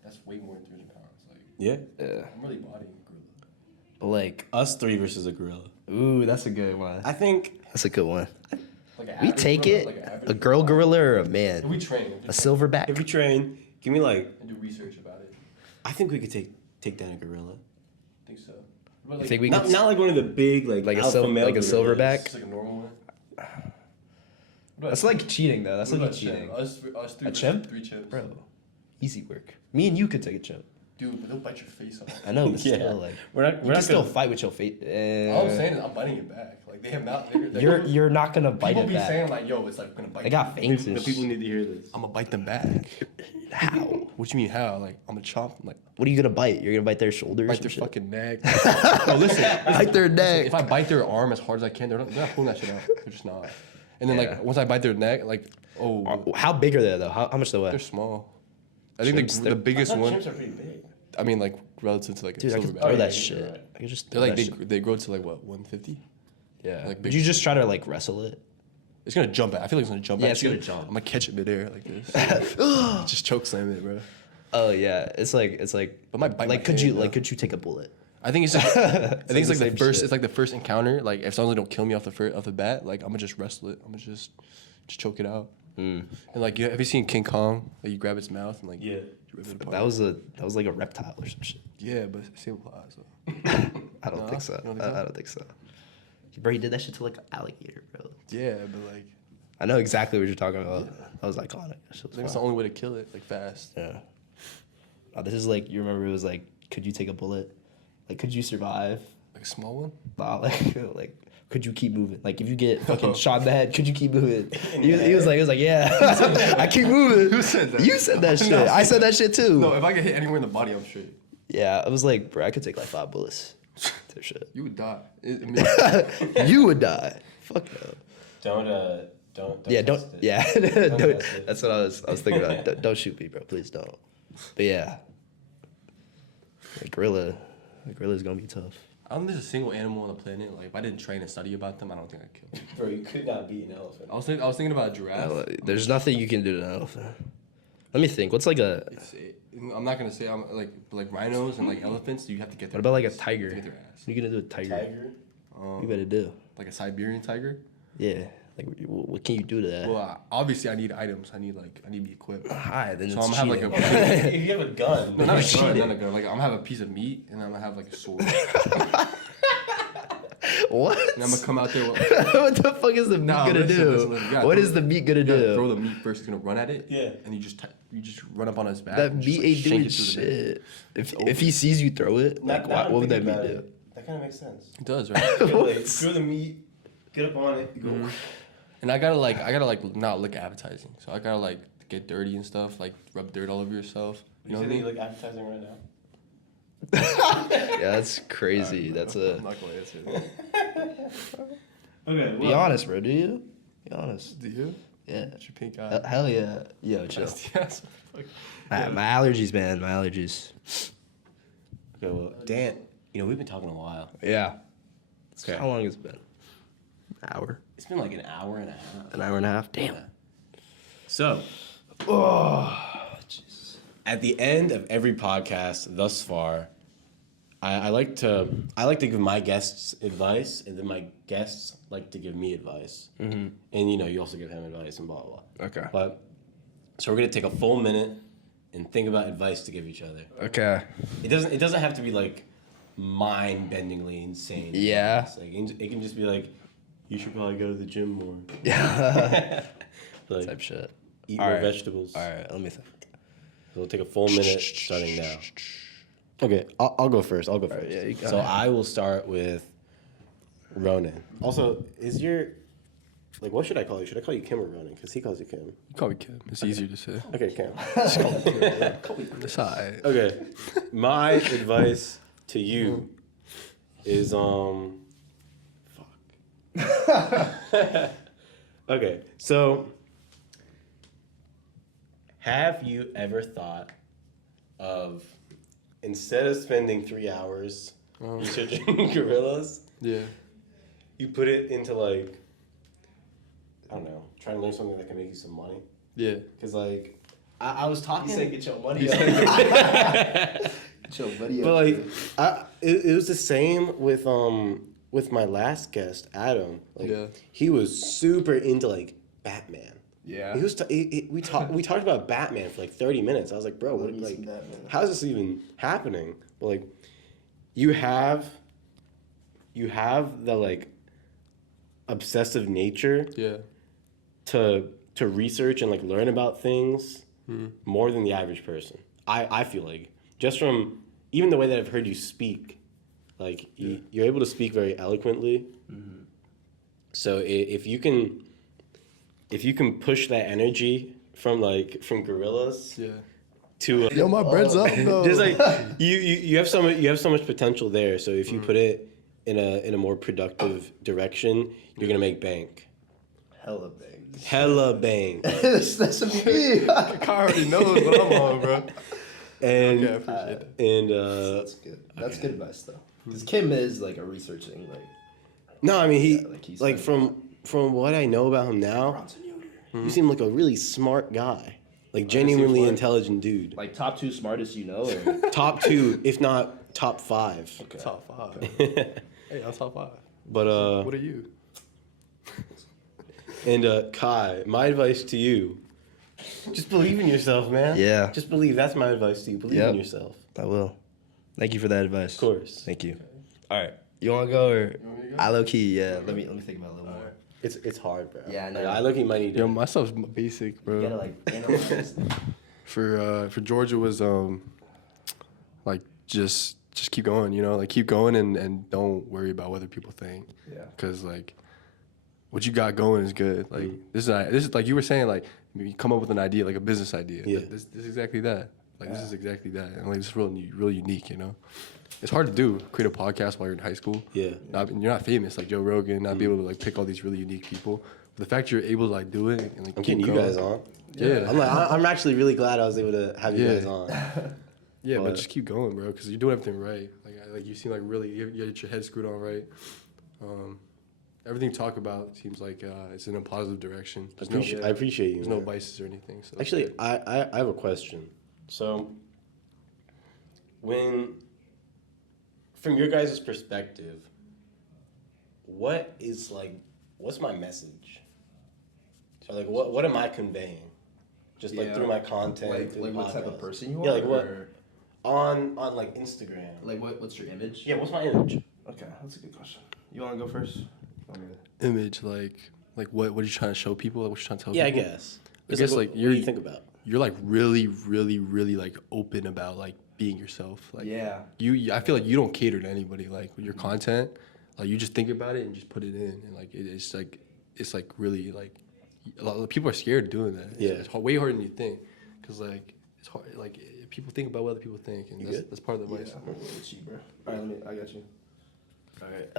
that's way more than 300 pounds. Like Yeah. Yeah. I'm really bodying a gorilla. But like, Us 3 versus a gorilla. ooh, that's a good one. I think. That's a good one. Like an We average take gorilla, it. like an average A girl gorilla or a man? If we train, A silverback. If we train, give me like. and do research about it. I think we could take down a gorilla. I think so. What about, You think we Not could? like one of the big like Like a alpha male like a gorillas. silverback? just like a normal one? What about- That's like cheating though. That's what like about cheating. chimp? Us 3 A versus chimp? 3 chimps. Bro, easy work. Me and you could take a chimp. Dude, but they'll bite your face off. I know, but Yeah. still, like, We're not. you We're can not still gonna. fight with your face. All I'm saying is I'm biting it back. Like they have not. You're not gonna bite People it be back. saying like, yo, it's like gonna bite. They got fangs and The people need to hear this. I'm gonna bite them back. How? What you mean how? Like I'm gonna chomp them, like What are you gonna bite? You're gonna bite their shoulders? bite or their shit? fucking neck. No, listen. Bite their neck. If I bite their arm as hard as I can, they're not pulling that shit out. They're just not. And then Yeah. like once I bite their neck, like How big are they though? How much they weigh? they're small. I think Chimps, the they're- biggest one. are pretty big. I mean, like relative to like Dude, a I could silverback. throw yeah, that you're shit. right. I could just They're throw like that shit. they grow to like what 150. Yeah. like Would big you just try to like wrestle it? It's gonna jump. I feel like it's gonna jump. Yeah, at it's you. gonna jump. I'm gonna catch it midair like this. Just choke slam it, bro. Oh yeah, it's like But might bite like my could hand, you though. could you take a bullet? I think it's just, I think it's like the the same first. shit. It's like the first encounter. Like if someone don't kill me off the bat, like I'm gonna just wrestle it. I'm gonna just choke it out. And like, have you seen King Kong? Like you grab its mouth and like Yeah. you rip it apart. That was like a reptile or some shit. yeah, but same applies. So. I don't No? think so. You don't think so? I don't think so. Bro, he did that shit to like an alligator, bro. Yeah, but like I know exactly what you're talking about. That was iconic. That shit I was think it's the fire. only way to kill it, like fast. Yeah. This is like, you remember it was like, could you take a bullet? Like, could you survive? Like a small one. Nah, like, could you keep moving? Like, if you get fucking shot in the head, could you keep moving? He was like, yeah, I keep moving. Who said that? You said that shit. No. I said that shit too. No, if I get hit anywhere in the body, I'm straight. Yeah, I was like, bro, I could take like 5 bullets. Type shit. You would die. You would die. Fuck no. Don't. Yeah, don't. test it. Yeah, Don't don't, test it. that's what I was thinking about. Don't shoot me, bro. Please don't. But yeah, A gorilla's gonna be tough. I don't think there's a single animal on the planet. Like if I didn't train and study about them, I don't think I'd kill them. Bro, you could not beat an elephant. I was thinking about a giraffe. There's nothing you can do to an elephant. Let me think. What's like a? I'm not gonna say I'm like rhinos and like elephants. You have to get their. What about like a ass. tiger? Get their ass. What are you gonna do with a tiger? Tiger? You better do. Like a Siberian tiger. Yeah. Like what can you do to that? Well, obviously I need items. I need to be equipped. Hi, then So it's I'm gonna have like cheating. If you have a gun. No, not a gun, cheating. not a gun. Like I'm gonna have a piece of meat and I'm gonna have like a sword. What? And I'm gonna come out there. With, What the fuck is the meat gonna listen, do? listen, you gotta What throw- is the meat gonna you gotta throw do? the meat first. It's gonna run at it. Yeah. And you just run up on his back. That and just, meat like, ain't shank doing it through the neck. shit. If he sees you throw it, like what would that meat do? That kind of makes sense. It does, right? Throw the meat, get up on it, go. And I gotta not look appetizing. So I gotta like get dirty and stuff, like rub dirt all over yourself. You know what I mean? look appetizing right now? Yeah, that's crazy. That's a. I'm not gonna answer that. Okay, Be honest, bro. Do you? Be honest. Do you? Yeah. It's your pink eye. Hell yeah. Yo, chill. Yes. My allergies, man. My allergies. Okay, well, Dan, we've been talking a while. Yeah. Okay. How long has it been? An hour. It's been like an hour and a half. An hour and a half. Damn. Yeah. So, Jesus. at the end of every podcast thus far, I like to give my guests advice, and then my guests like to give me advice. Mm-hmm. And you also give him advice and blah blah blah. Okay. But so we're gonna take a full minute and think about advice to give each other. Okay. It doesn't have to be like mind-bendingly insane. Yeah. advice. Like it can just be like, you should probably go to the gym more. Yeah. Like, Type shit. eat All more right. vegetables. All right. Let me think. We'll take a full minute starting now. Okay, I'll go first. I'll go first. yeah, you go So ahead. I will start with Ronan. Also, what should I call you? Should I call you Kim or Ronan? Because he calls you Kim. You call me Kim. It's easier to say. Okay, Kim. It's alright. Okay, my advice to you is Okay, so have you ever thought of, instead of spending 3 hours researching gorillas, Yeah. you put it into like, I don't know, trying to learn something that can make you some money? Yeah. Because like, I was talking. Get your money up. Get your money up. But like, it was the same with my last guest, Adam. Like, Yeah. he was super into like Batman. Yeah. He was we talked about Batman for like 30 minutes. I was like, bro, what, me like, some Batman. how is this even happening? But like, you have the like obsessive nature Yeah. to research and like learn about things more than the average person. I feel like, just from even the way that I've heard you speak, like you're able to speak very eloquently. So if you can push that energy from gorillas Yeah. to Yo, my bread's up though. just like you have so much potential there. So if you put it in a more productive direction, you're gonna make bank. Hella bangs. Hella bank. That's me. Kai already knows what I'm on, bro. And Yeah, I appreciate that. and That's good. That's good advice though. Because Kim is like a researching no, I mean he's like from what I know about him now, you seem like a really smart guy, like genuinely smart. intelligent dude. like top 2 smartest you know. Or? Top 2, if not top 5. Okay. Top 5. Hey, I'm top 5. But What are you? and Kai, my advice to you: just believe in yourself, man. Yeah. Just believe. That's my advice to you. Believe Yep. in yourself. I will. Thank you for that advice. Of course. Thank you. All right. You want to go or? me to go? I low key. Yeah. Let me think about it a little more. It's hard, bro. Yeah, I know. Like, I look, might need Yo, to. my stuff's basic, bro. You gotta like analyze. For Georgia was like just keep going, like keep going and don't worry about what other people think. Yeah. Cause like what you got going is good. Like this is like you were saying, like you come up with an idea, like a business idea. Yeah. This is exactly that. Like this is exactly that. And like it's real unique, It's hard to do, create a podcast while you're in high school. Yeah. You're not famous like Joe Rogan, not be able to like pick all these really unique people. But the fact you're able to like do it and like I'm keep getting you going. guys on. Yeah. I'm actually really glad I was able to have you Yeah. guys on. Yeah, but just keep going, bro, because you're doing everything right. Like you seem like really you get your head screwed on right. Everything you talk about seems like it's in a positive direction. I appreciate you. There's no vices or anything. So Actually, I have a question. So, from your guys' perspective, what's my message? So, like, what am I conveying? Just like through my content, like what type of person you are? Yeah, like what on like Instagram. Like what's your image? Yeah, what's my image? Okay, that's a good question. You want to go first? image, like what are you trying to show people? Like what you trying to tell Yeah, I people? guess. I guess what do you think about? You're like really, really, really like open about like being yourself. Like I feel like you don't cater to anybody. Like with your content, like you just think about it and just put it in, and like it's like really like a lot of people are scared of doing that. It's way harder than you think, because like it's hard. Like people think about what other people think, and that's part of the advice. It's you, bro. All right, I got you. All right.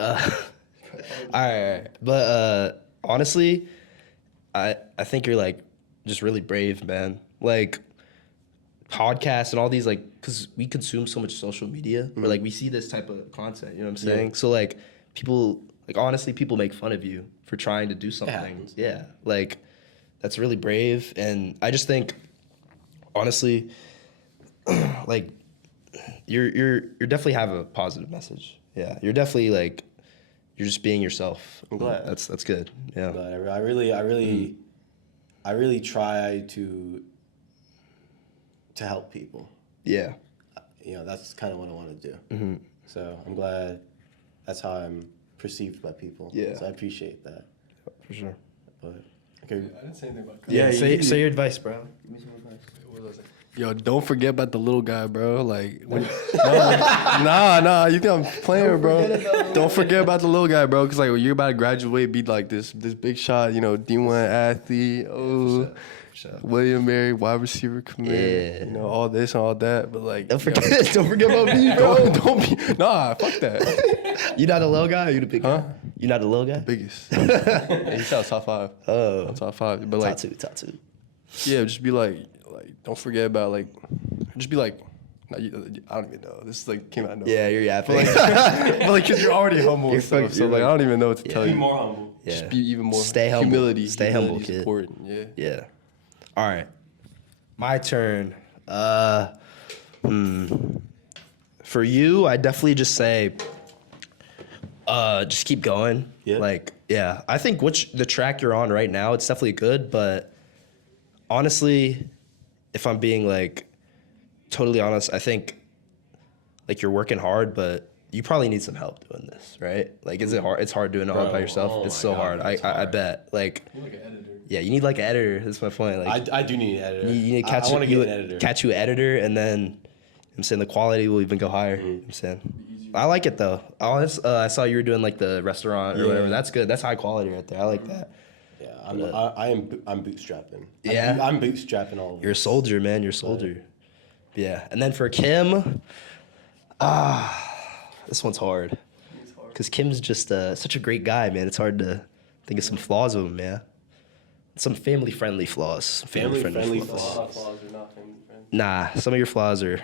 All right. But honestly, I think you're like just really brave, man. Like podcasts and all these, like, because we consume so much social media, where like we see this type of content. You know what I'm saying? Yeah. So like people, like honestly, people make fun of you for trying to do something. Yeah. Like that's really brave, and I just think, honestly, like you're definitely have a positive message. Yeah, you're definitely like you're just being yourself. I'm glad. That's good. Yeah. But I really try to help people. Yeah. You know, that's kind of what I want to do. Mm-hmm. So I'm glad that's how I'm perceived by people. Yeah. So I appreciate that. For sure. But okay. I didn't say anything about. Yeah. Say your advice, bro. Give me some advice. What was I saying? Yo, don't forget about the little guy, bro. Like, nah, you think I'm playing, bro? Don't forget about the little guy, bro. Because like when you're about to graduate, be like this big shot, you know, D1 athlete. Oh, sure. William Mary, wide receiver commit. Yeah. You know, all this and all that. But like, don't forget about me, bro. Don't be. Nah, fuck that. You not a little guy? Or you the big guy? You not a little guy? Biggest. Yeah, he's top 5. Oh, top 5. But like, top two. Yeah, just be like, don't forget about like, just be like, I don't even know. This is like came out of nowhere. Yeah, you're yapping. But like, cause you're already humble and stuff. So like, I don't even know what to tell you. Be more humble. Yeah. Just be even more. Stay humble. Humility. Stay humble, kid. Important. Yeah. Yeah. All right. My turn. For you, I definitely just say, just keep going. Yeah. Like, yeah. I think the track you're on right now, it's definitely good, but honestly, if I'm being like totally honest, I think like you're working hard, but you probably need some help doing this, right? Like, is it hard? It's hard doing it all by yourself. It's so hard. I bet. Like, You like an editor. yeah, you need like an editor. That's my point. Like, I do need an editor. you need to catch I want to get an editor. Catch you an editor, and then I'm saying the quality will even go higher. I'm saying. I like it though. I saw you were doing like the restaurant or whatever. That's good. That's high quality right there. I like that. Yeah, I'm bootstrapping. Yeah. I'm bootstrapping all of You're a soldier, man. You're a soldier. Yeah. And then for Kim, this one's hard. Because Kim's just such a great guy, man. It's hard to think of some flaws of him, man. Some family-friendly flaws. Family-friendly flaws. Flaws are not family friends. Nah, some of your flaws are...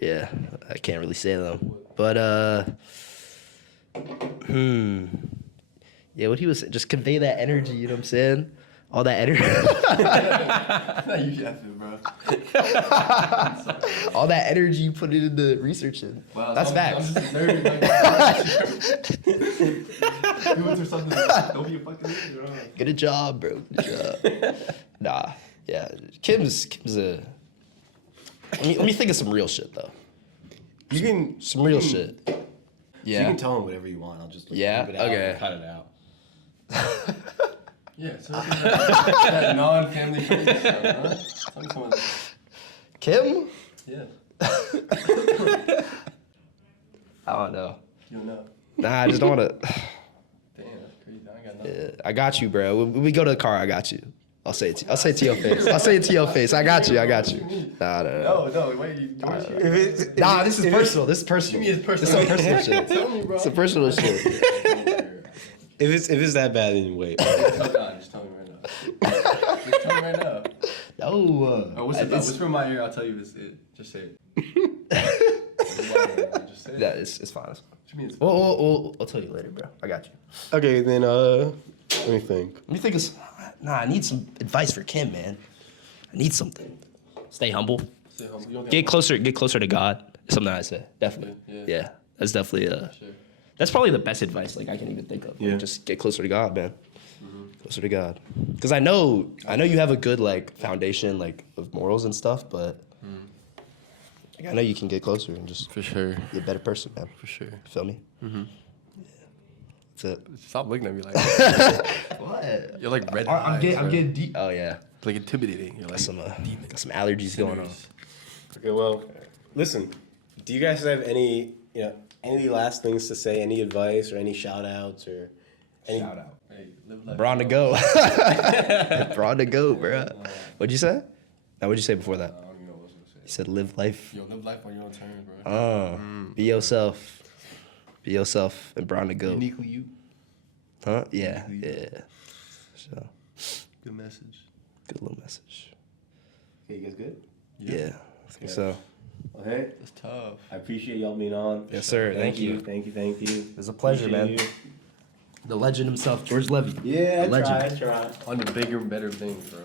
Yeah, I can't really say them. But, yeah, what he was saying, just convey that energy, you know what I'm saying? All that energy. You yapping, bro. All that energy you put it into researching. Wow, That's I'm facts. just nerdy, like, do it or something. Don't be a fucking idiot, bro. Good job, bro. Good job. Nah, yeah. Kim's a... Let me think of some real shit, though. You can Some real shit. You can tell him whatever you want. I'll just leave it out Okay. and cut it out. Yeah, so that non-family friendly stuff, huh? Tell me some of that. Kim? Yeah. I don't know. You don't know. Nah, I just don't want to... Damn, that's crazy. I ain't got nothing. Yeah, I got you, bro. When we go to the car, I got you. I'll say it to your face. I'll say it to your face. I got you. Nah. No, wait. Nah, this is personal. This is personal. Give me his This personal. is some personal shit. Tell me, bro. It's a personal shit. If it's that bad, then wait. Just tell me right now. Just tell me right now. No. Oh, what's it about? It's- Whisper in my ear. I'll tell you. It's it. Just say it. Just say it. Yeah, it's fine. It's fine. What you mean? It's I'll tell you later, bro. I got you. Okay, then let me think. Let me think of I need some advice for Kim, man. I need something. Stay humble. Stay humble. You don't Get closer to God. Something I say. Definitely. Yeah. That's definitely Sure. that's probably the best advice like I can even think of. Like, Yeah. just get closer to God, man. Closer to God. Because I know you have a good like foundation like of morals and stuff, but like, I know you can get closer and just For sure. be a better person, man. For sure. You feel me? Yeah. That's it. Stop looking at me like that. What? You're like red. I'm eyes, getting deep. Oh yeah. like intimidating. You're like Got some allergies going on. Okay, well, listen. Do you guys have any last things to say? Any advice or any shout outs or any? Shout out. Hey, live life. Braun to go. Braun to go, bro. What'd you say? Now, what'd you say before that? I don't even know what I was gonna say. You said live life. Yo, live life on your own terms, bro. Be yourself. Be yourself and Braun to go. Uniquely you. Huh? Yeah. So, Good message. good little message. Okay, you guys good? Yeah. I think so. Well, hey, That's tough. I appreciate y'all being on. Yes, sir. Thank you. Thank you. It was a pleasure, Appreciate man. The legend himself, George Levy. Yeah, The legend. I tried. On to bigger, better things, bro.